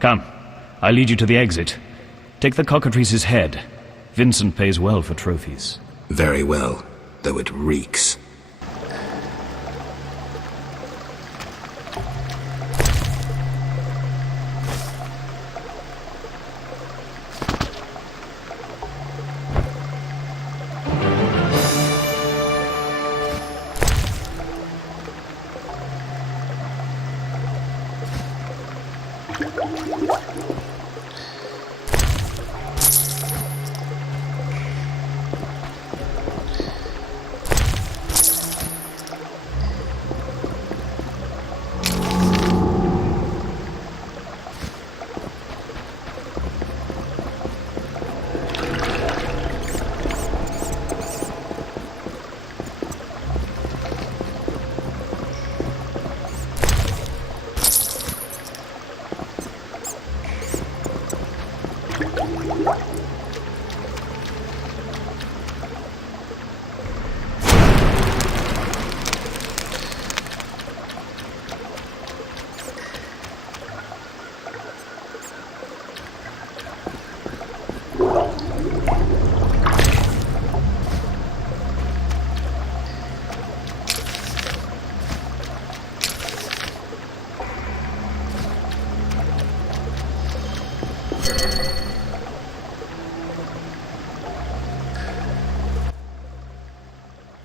Come, I'll lead you to the exit. Take the cockatrice's head. Vincent pays well for trophies. Very well, though it reeks.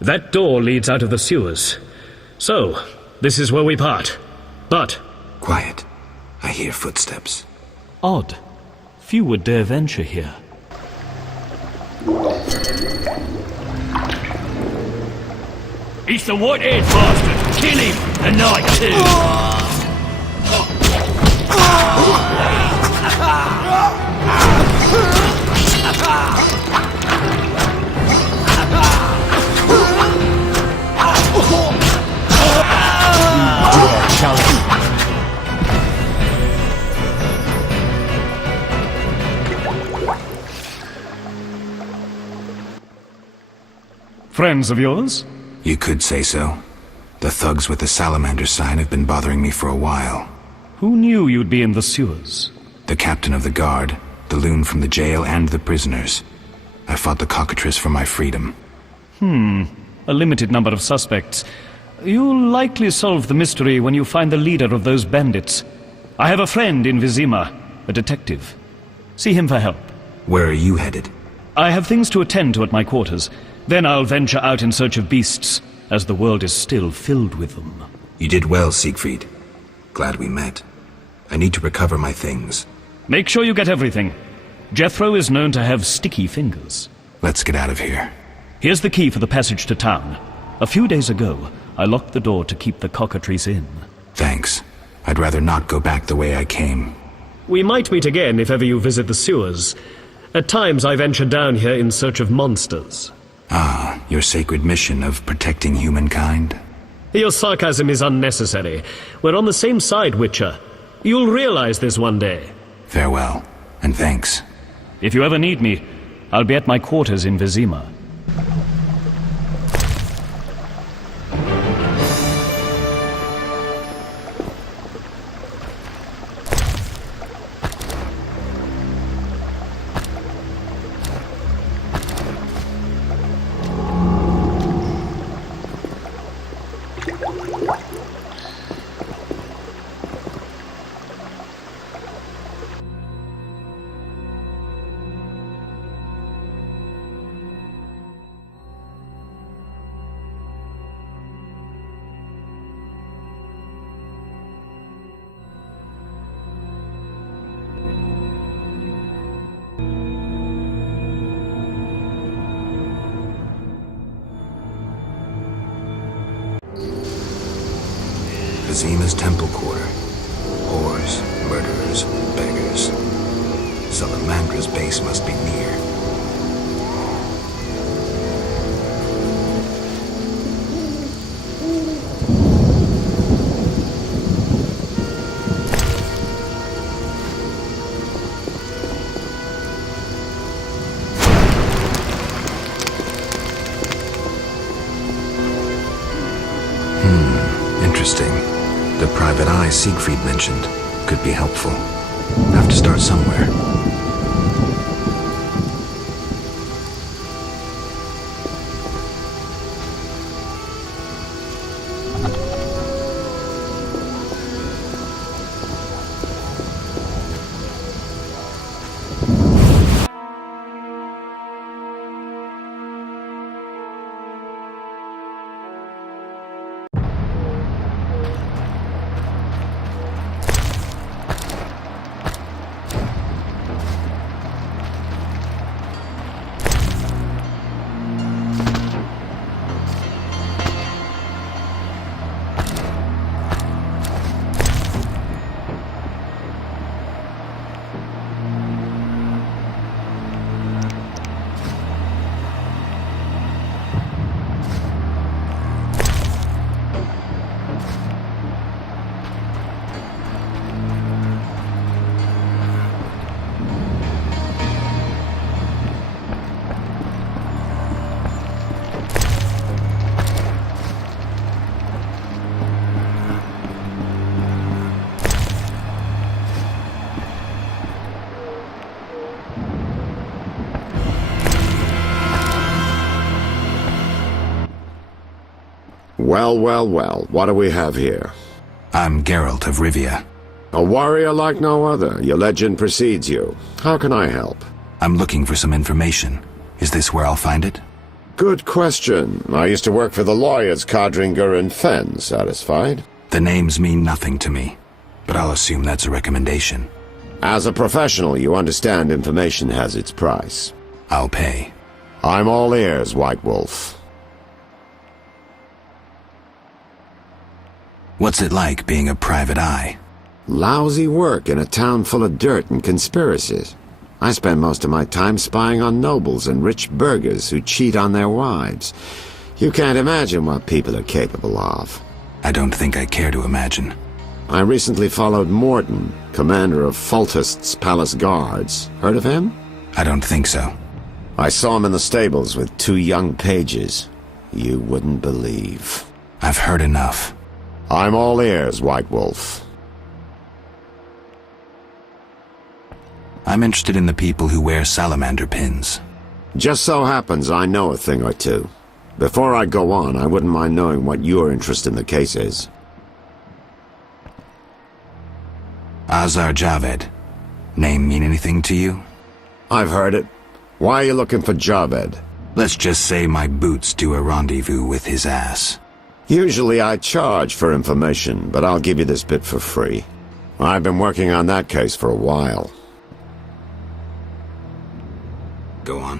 That door leads out of the sewers. So, this is where we part. But... Quiet. I hear footsteps. Odd. Few would dare venture here. It's the white-haired bastard! Kill him! Tonight, too! Friends of yours? You could say so. The thugs with the salamander sign have been bothering me for a while. Who knew you'd be in the sewers? The captain of the guard, the loon from the jail, and the prisoners. I fought the cockatrice for my freedom. A limited number of suspects. You'll likely solve the mystery when you find the leader of those bandits. I have a friend in Vizima, a detective. See him for help. Where are you headed? I have things to attend to at my quarters. Then I'll venture out in search of beasts, as the world is still filled with them. You did well, Siegfried. Glad we met. I need to recover my things. Make sure you get everything. Jethro is known to have sticky fingers. Let's get out of here. Here's the key for the passage to town. A few days ago, I locked the door to keep the cockatrice in. Thanks. I'd rather not go back the way I came. We might meet again if ever you visit the sewers. At times I venture down here in search of monsters. Ah, your sacred mission of protecting humankind? Your sarcasm is unnecessary. We're on the same side, Witcher. You'll realize this one day. Farewell, and thanks. If you ever need me, I'll be at my quarters in Vizima. Vizima's temple quarter. Whores, murderers, beggars. Salamandra's base must be near. Interesting. The private eye Siegfried mentioned could be helpful. Have to start somewhere. Well, well, well, what do we have here? I'm Geralt of Rivia. A warrior like no other. Your legend precedes you. How can I help? I'm looking for some information. Is this where I'll find it? Good question. I used to work for the lawyers Codringer and Fenn. Satisfied? The names mean nothing to me, but I'll assume that's a recommendation. As a professional, you understand information has its price. I'll pay. I'm all ears, White Wolf. What's it like being a private eye? Lousy work in a town full of dirt and conspiracies. I spend most of my time spying on nobles and rich burghers who cheat on their wives. You can't imagine what people are capable of. I don't think I care to imagine. I recently followed Morton, commander of Foltest's palace guards. Heard of him? I don't think so. I saw him in the stables with two young pages. you wouldn't believe. I've heard enough. I'm all ears, White Wolf. I'm interested in the people who wear salamander pins. Just so happens I know a thing or two. Before I go on, I wouldn't mind knowing what your interest in the case is. Azar Javed. Name mean anything to you? I've heard it. Why are you looking for Javed? Let's just say my boots do a rendezvous with his ass. Usually I charge for information, but I'll give you this bit for free. I've been working on that case for a while. Go on.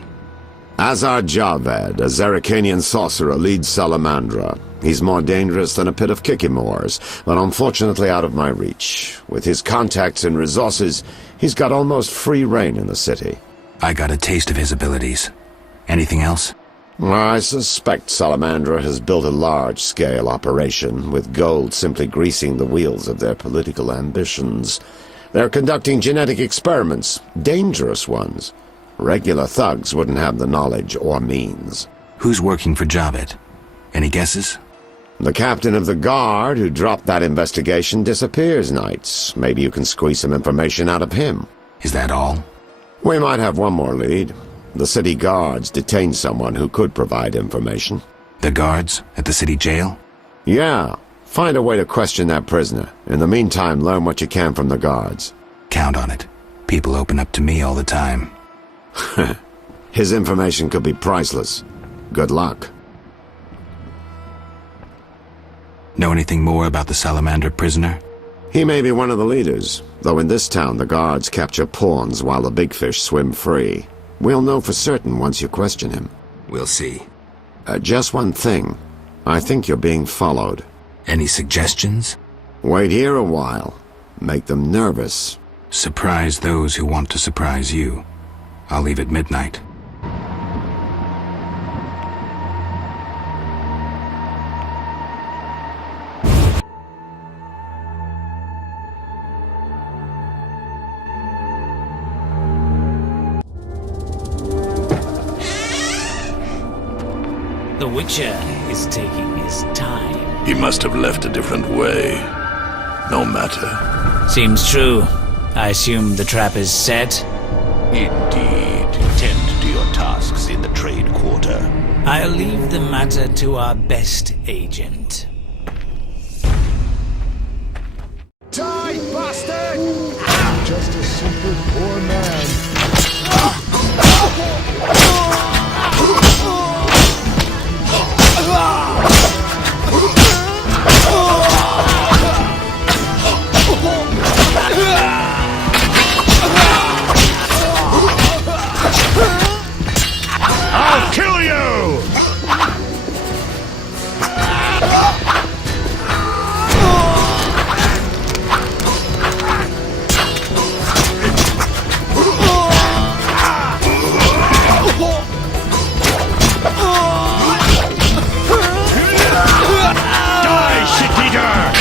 Azar Javed, a Zerrikanian sorcerer, leads Salamandra. He's more dangerous than a pit of Kikimors, but unfortunately out of my reach. With his contacts and resources, he's got almost free reign in the city. I got a taste of his abilities. Anything else? I suspect Salamandra has built a large-scale operation, with gold simply greasing the wheels of their political ambitions. They're conducting genetic experiments, dangerous ones. Regular thugs wouldn't have the knowledge or means. Who's working for Javed? Any guesses? The captain of the guard who dropped that investigation disappears nights. Maybe you can squeeze some information out of him. Is that all? We might have one more lead. The city guards detained someone who could provide information. The guards at the city jail? Yeah. Find a way to question that prisoner. In the meantime, learn what you can from the guards. Count on it. People open up to me all the time. His information could be priceless. Good luck. Know anything more about the salamander prisoner? He may be one of the leaders, though in this town the guards capture pawns while the big fish swim free. We'll know for certain once you question him. We'll see. Just one thing. I think you're being followed. Any suggestions? Wait here a while. Make them nervous. Surprise those who want to surprise you. I'll leave at midnight. The Witcher is taking his time. He must have left a different way. No matter. Seems true. I assume the trap is set? Indeed. Tend to your tasks in the trade quarter. I'll leave the matter to our best agent. Die, bastard! Just a simple poor man. I'll kill you! Die, shit-eater!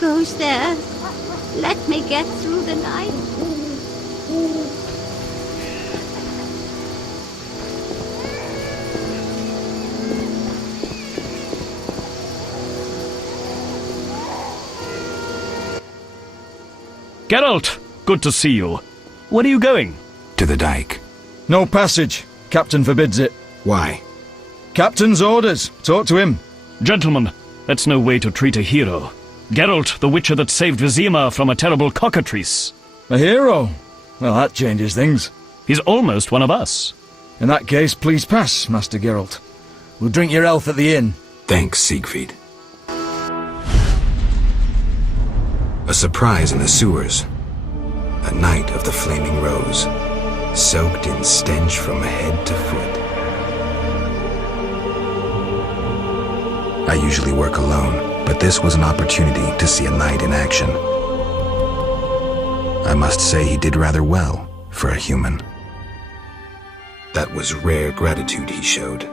goes there? Let me get through the night. Geralt, good to see you. Where are you going? To the dike. No passage. Captain forbids it. Why? Captain's orders. Talk to him. Gentlemen, that's no way to treat a hero. Geralt, the witcher that saved Vizima from a terrible cockatrice. A hero? Well, that changes things. He's almost one of us. In that case, please pass, Master Geralt. We'll drink your health at the inn. Thanks, Siegfried. A surprise in the sewers. A night of the Flaming Rose, soaked in stench from head to foot. I usually work alone, but this was an opportunity to see a knight in action. I must say he did rather well for a human. That was rare gratitude he showed.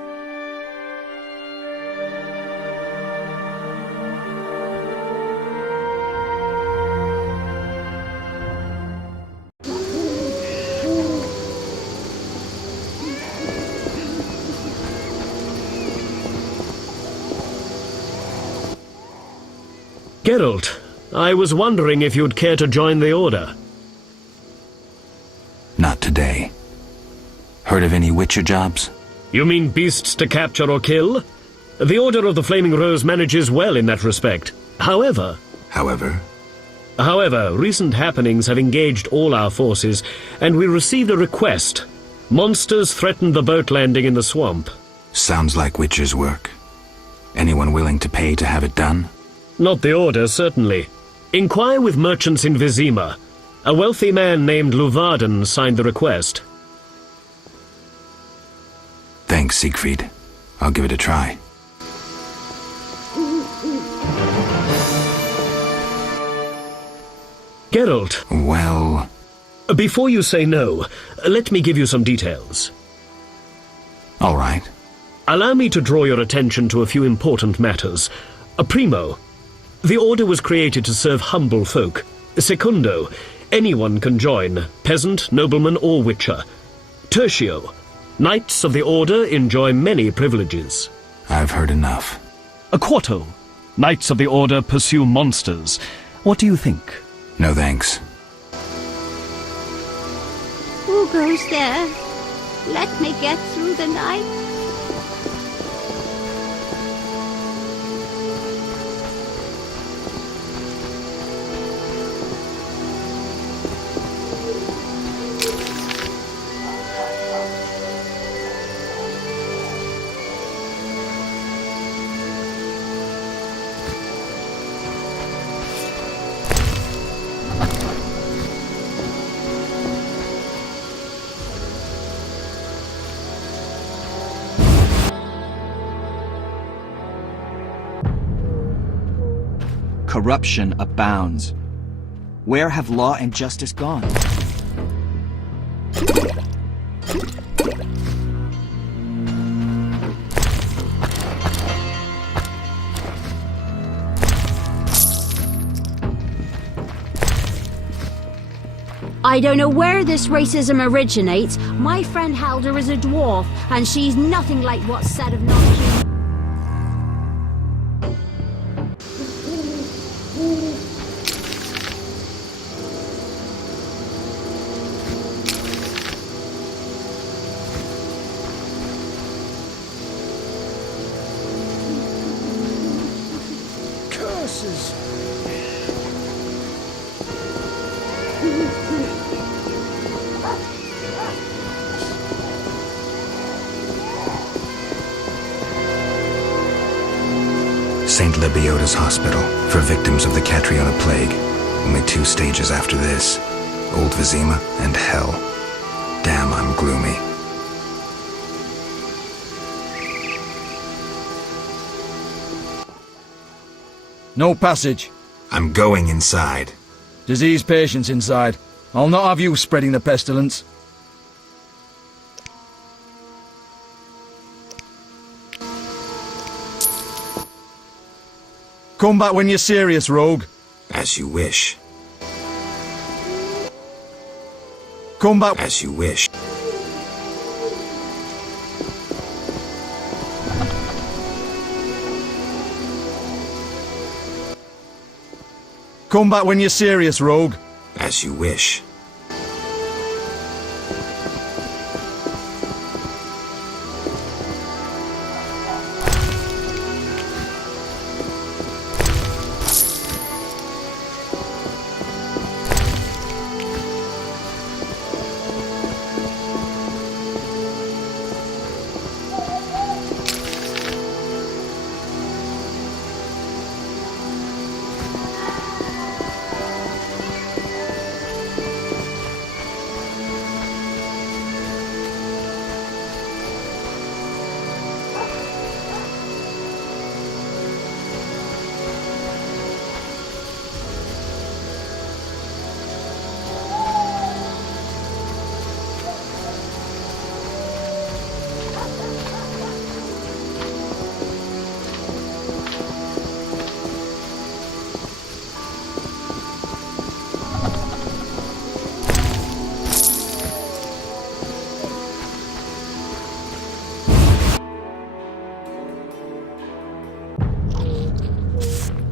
Geralt, I was wondering if you'd care to join the Order. Not today. Heard of any Witcher jobs? You mean beasts to capture or kill? The Order of the Flaming Rose manages well in that respect. However, recent happenings have engaged all our forces, and we received a request. Monsters threatened the boat landing in the swamp. Sounds like Witcher's work. Anyone willing to pay to have it done? Not the Order, certainly. Inquire with merchants in Vizima. A wealthy man named Luvarden signed the request. Thanks, Siegfried. I'll give it a try. Geralt. Well... Before you say no, let me give you some details. All right. Allow me to draw your attention to a few important matters. Primo, the Order was created to serve humble folk. Secundo, anyone can join, peasant, nobleman, or witcher. Tertio, knights of the Order enjoy many privileges. I've heard enough. Quarto, knights of the Order pursue monsters. What do you think? No thanks. Who goes there? Let me get through the night. Corruption abounds. Where have law and justice gone? I don't know where this racism originates. My friend Halder is a dwarf, and she's nothing like what's said of non-human. St. Lebioda's hospital for victims of the Catriona plague. Only 2 stages after this. Old Vizima and hell. Damn, I'm gloomy. No passage. I'm going inside. Disease patients inside. I'll not have you spreading the pestilence. Come back when you're serious, rogue. As you wish. Come back. As you wish. Come back when you're serious, rogue. As you wish.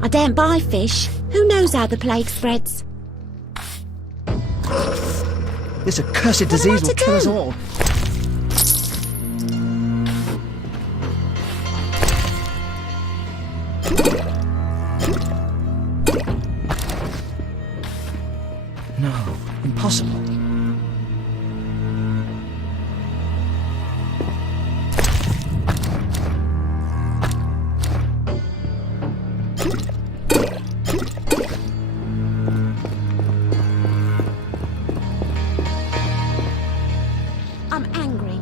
I daren't buy fish. Who knows how the plague spreads? This accursed disease will kill us all. No, impossible. I'm angry.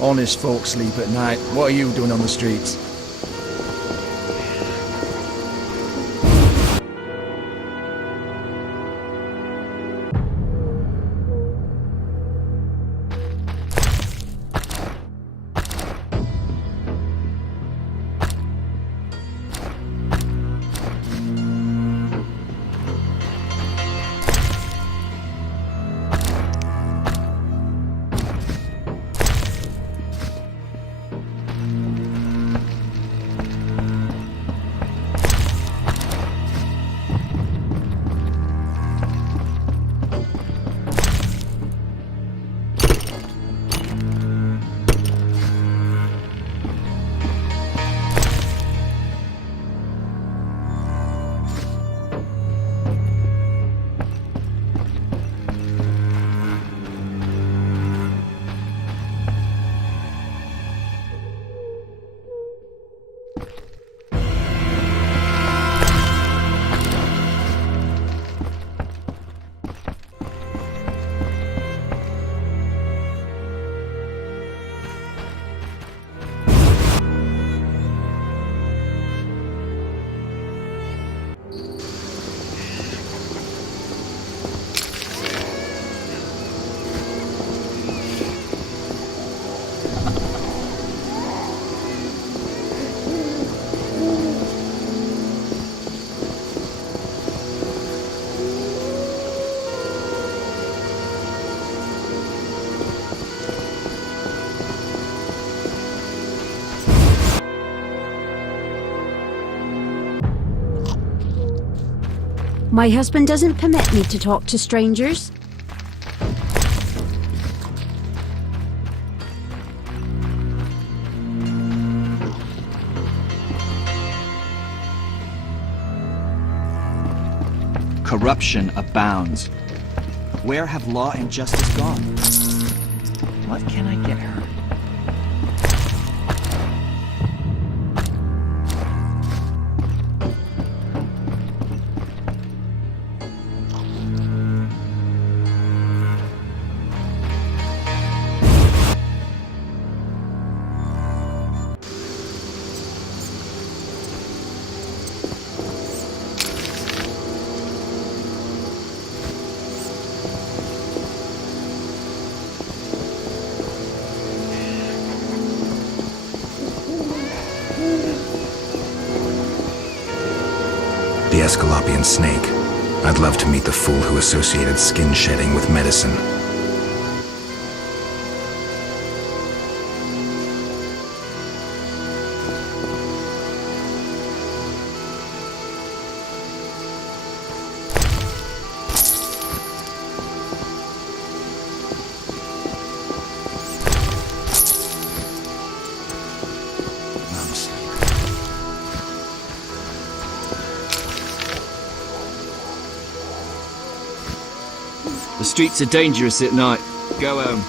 Honest folks sleep at night. What are you doing on the streets? My husband doesn't permit me to talk to strangers. Corruption abounds. Where have law and justice gone? What can I get her? The Escalopian snake. I'd love to meet the fool who associated skin shedding with medicine. The streets are dangerous at night. Go home.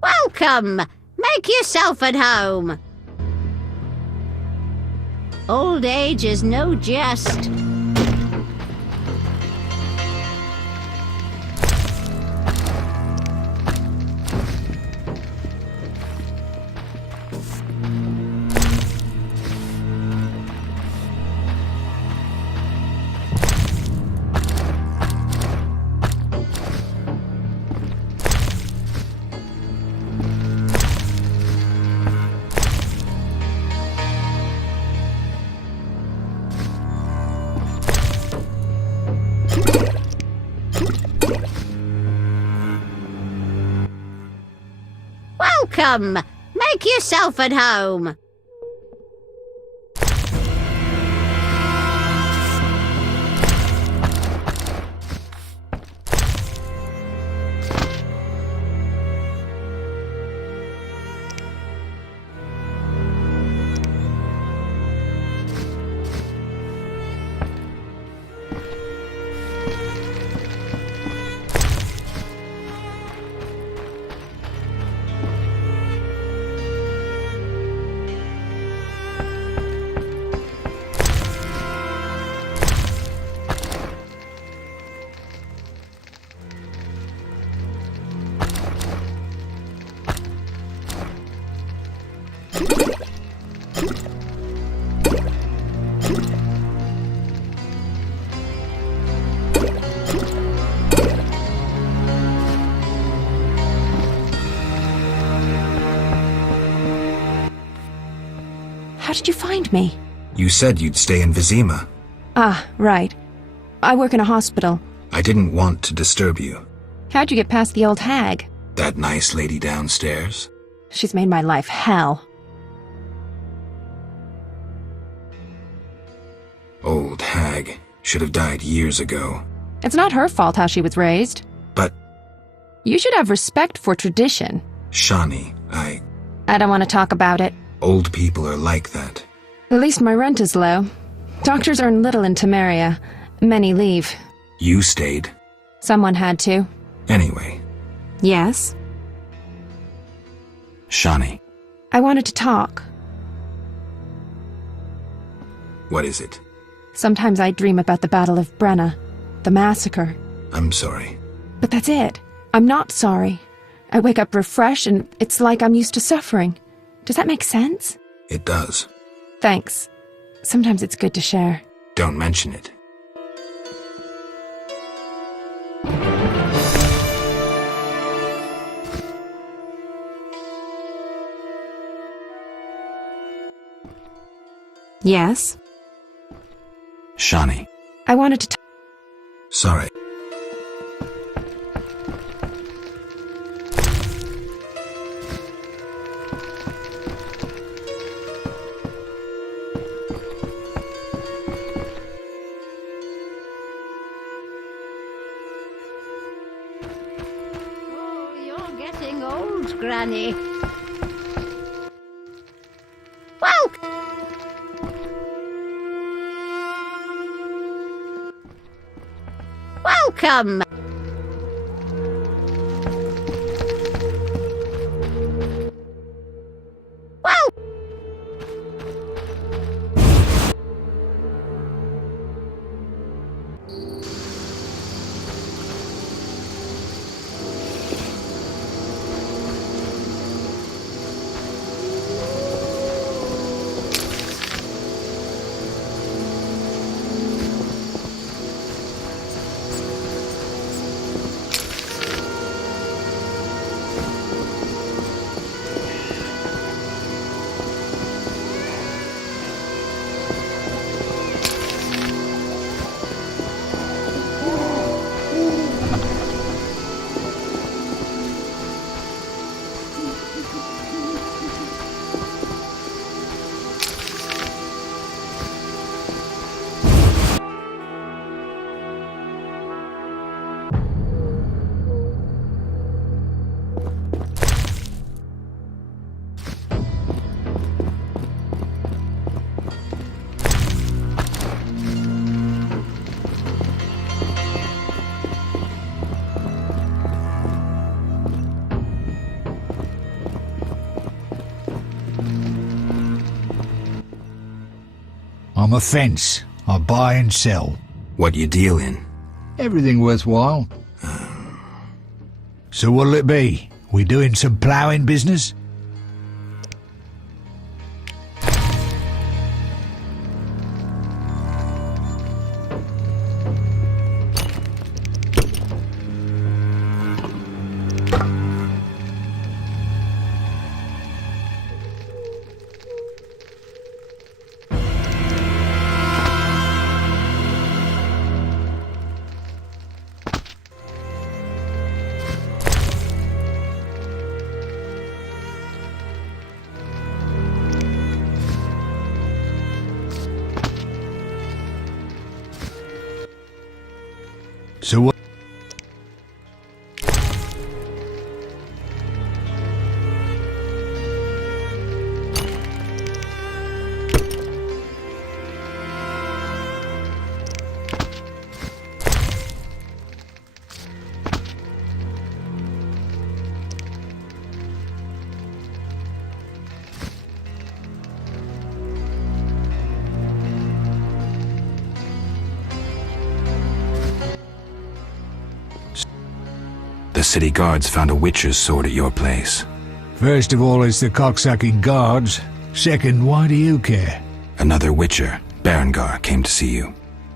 Welcome! Make yourself at home. Old age is no jest. Welcome! Make yourself at home. How did you find me? You said you'd stay in Vizima. Ah, right. I work in a hospital. I didn't want to disturb you. How'd you get past the old hag? That nice lady downstairs? She's made my life hell. Old hag. Should have died years ago. It's not her fault how she was raised. But... You should have respect for tradition. Shani, I don't want to talk about it. Old people are like that. At least my rent is low. Doctors earn little in Temeria. Many leave. You stayed. Someone had to. Anyway. Yes? Shani. I wanted to talk. What is it? Sometimes I dream about the Battle of Brenna. The massacre. I'm sorry. But that's it. I'm not sorry. I wake up refreshed and it's like I'm used to suffering. Does that make sense? It does. Thanks. Sometimes it's good to share. Don't mention it. Yes? Shani. I wanted to Sorry. Oh, you're getting old, Granny. Welcome! I'm a fence. I buy and sell. What you deal in? Everything worthwhile. So what'll it be? We doing some ploughing business? So what? The city guards found a witcher's sword at your place. First of all, it's the cocksucking guards. Second, why do you care? Another witcher, Berengar, came to see you.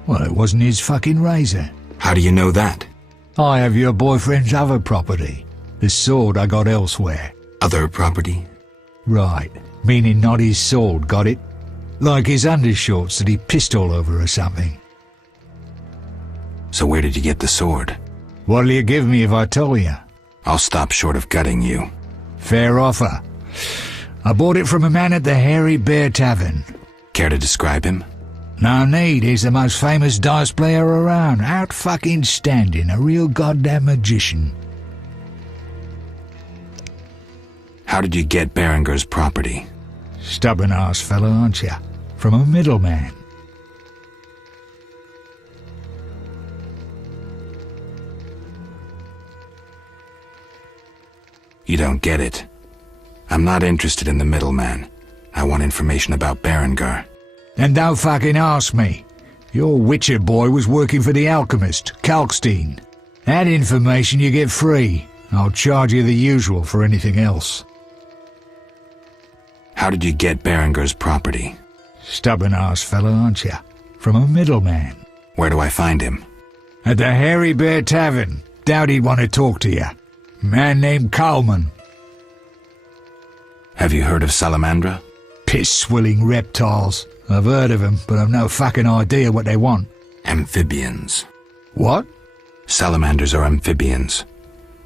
Well, it wasn't his fucking razor. How do you know that? I have your boyfriend's other property. The sword I got elsewhere. Other property? Right. Meaning not his sword, got it? Like his undershorts that he pissed all over or something. So where did you get the sword? What'll you give me if I tell you? I'll stop short of gutting you. Fair offer. I bought it from a man at the Hairy Bear Tavern. Care to describe him? No need, he's the most famous dice player around. Out fucking standing, a real goddamn magician. How did you get Berengar's property? Stubborn-ass fellow, aren't you? From a middleman. You don't get it. I'm not interested in the middleman. I want information about Berengar. Then don't fucking ask me. Your Witcher boy was working for the alchemist, Kalkstein. That information you get free. I'll charge you the usual for anything else. How did you get Berengar's property? Stubborn-ass fellow, aren't you? From a middleman. Where do I find him? At the Hairy Bear Tavern. Doubt he'd want to talk to you. Man named Coleman. Have you heard of Salamandra? Piss-swilling reptiles. I've heard of them, but I've no fucking idea what they want. Amphibians. What? Salamanders are amphibians.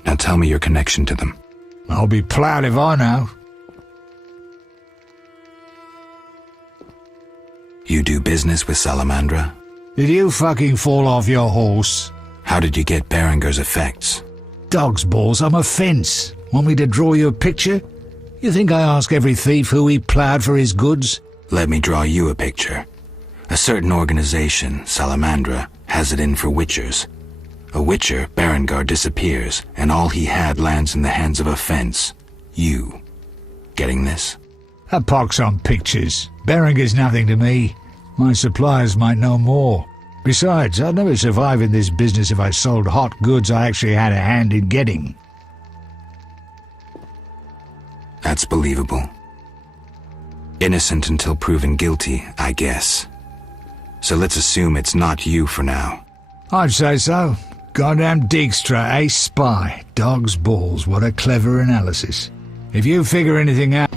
Now tell me your connection to them. I'll be proud if I know. You do business with Salamandra? Did you fucking fall off your horse? How did you get Berengar's effects? Dog's balls, I'm a fence. Want me to draw you a picture? You think I ask every thief who he ploughed for his goods? Let me draw you a picture. A certain organization, Salamandra, has it in for witchers. A witcher, Berengar, disappears, and all he had lands in the hands of a fence. You. Getting this? A pox on pictures. Berengar's nothing to me. My suppliers might know more. Besides, I'd never survive in this business if I sold hot goods I actually had a hand in getting. That's believable. Innocent until proven guilty, I guess. So let's assume it's not you for now. I'd say so. Goddamn Dijkstra, ace spy. Dog's balls, what a clever analysis. If you figure anything out...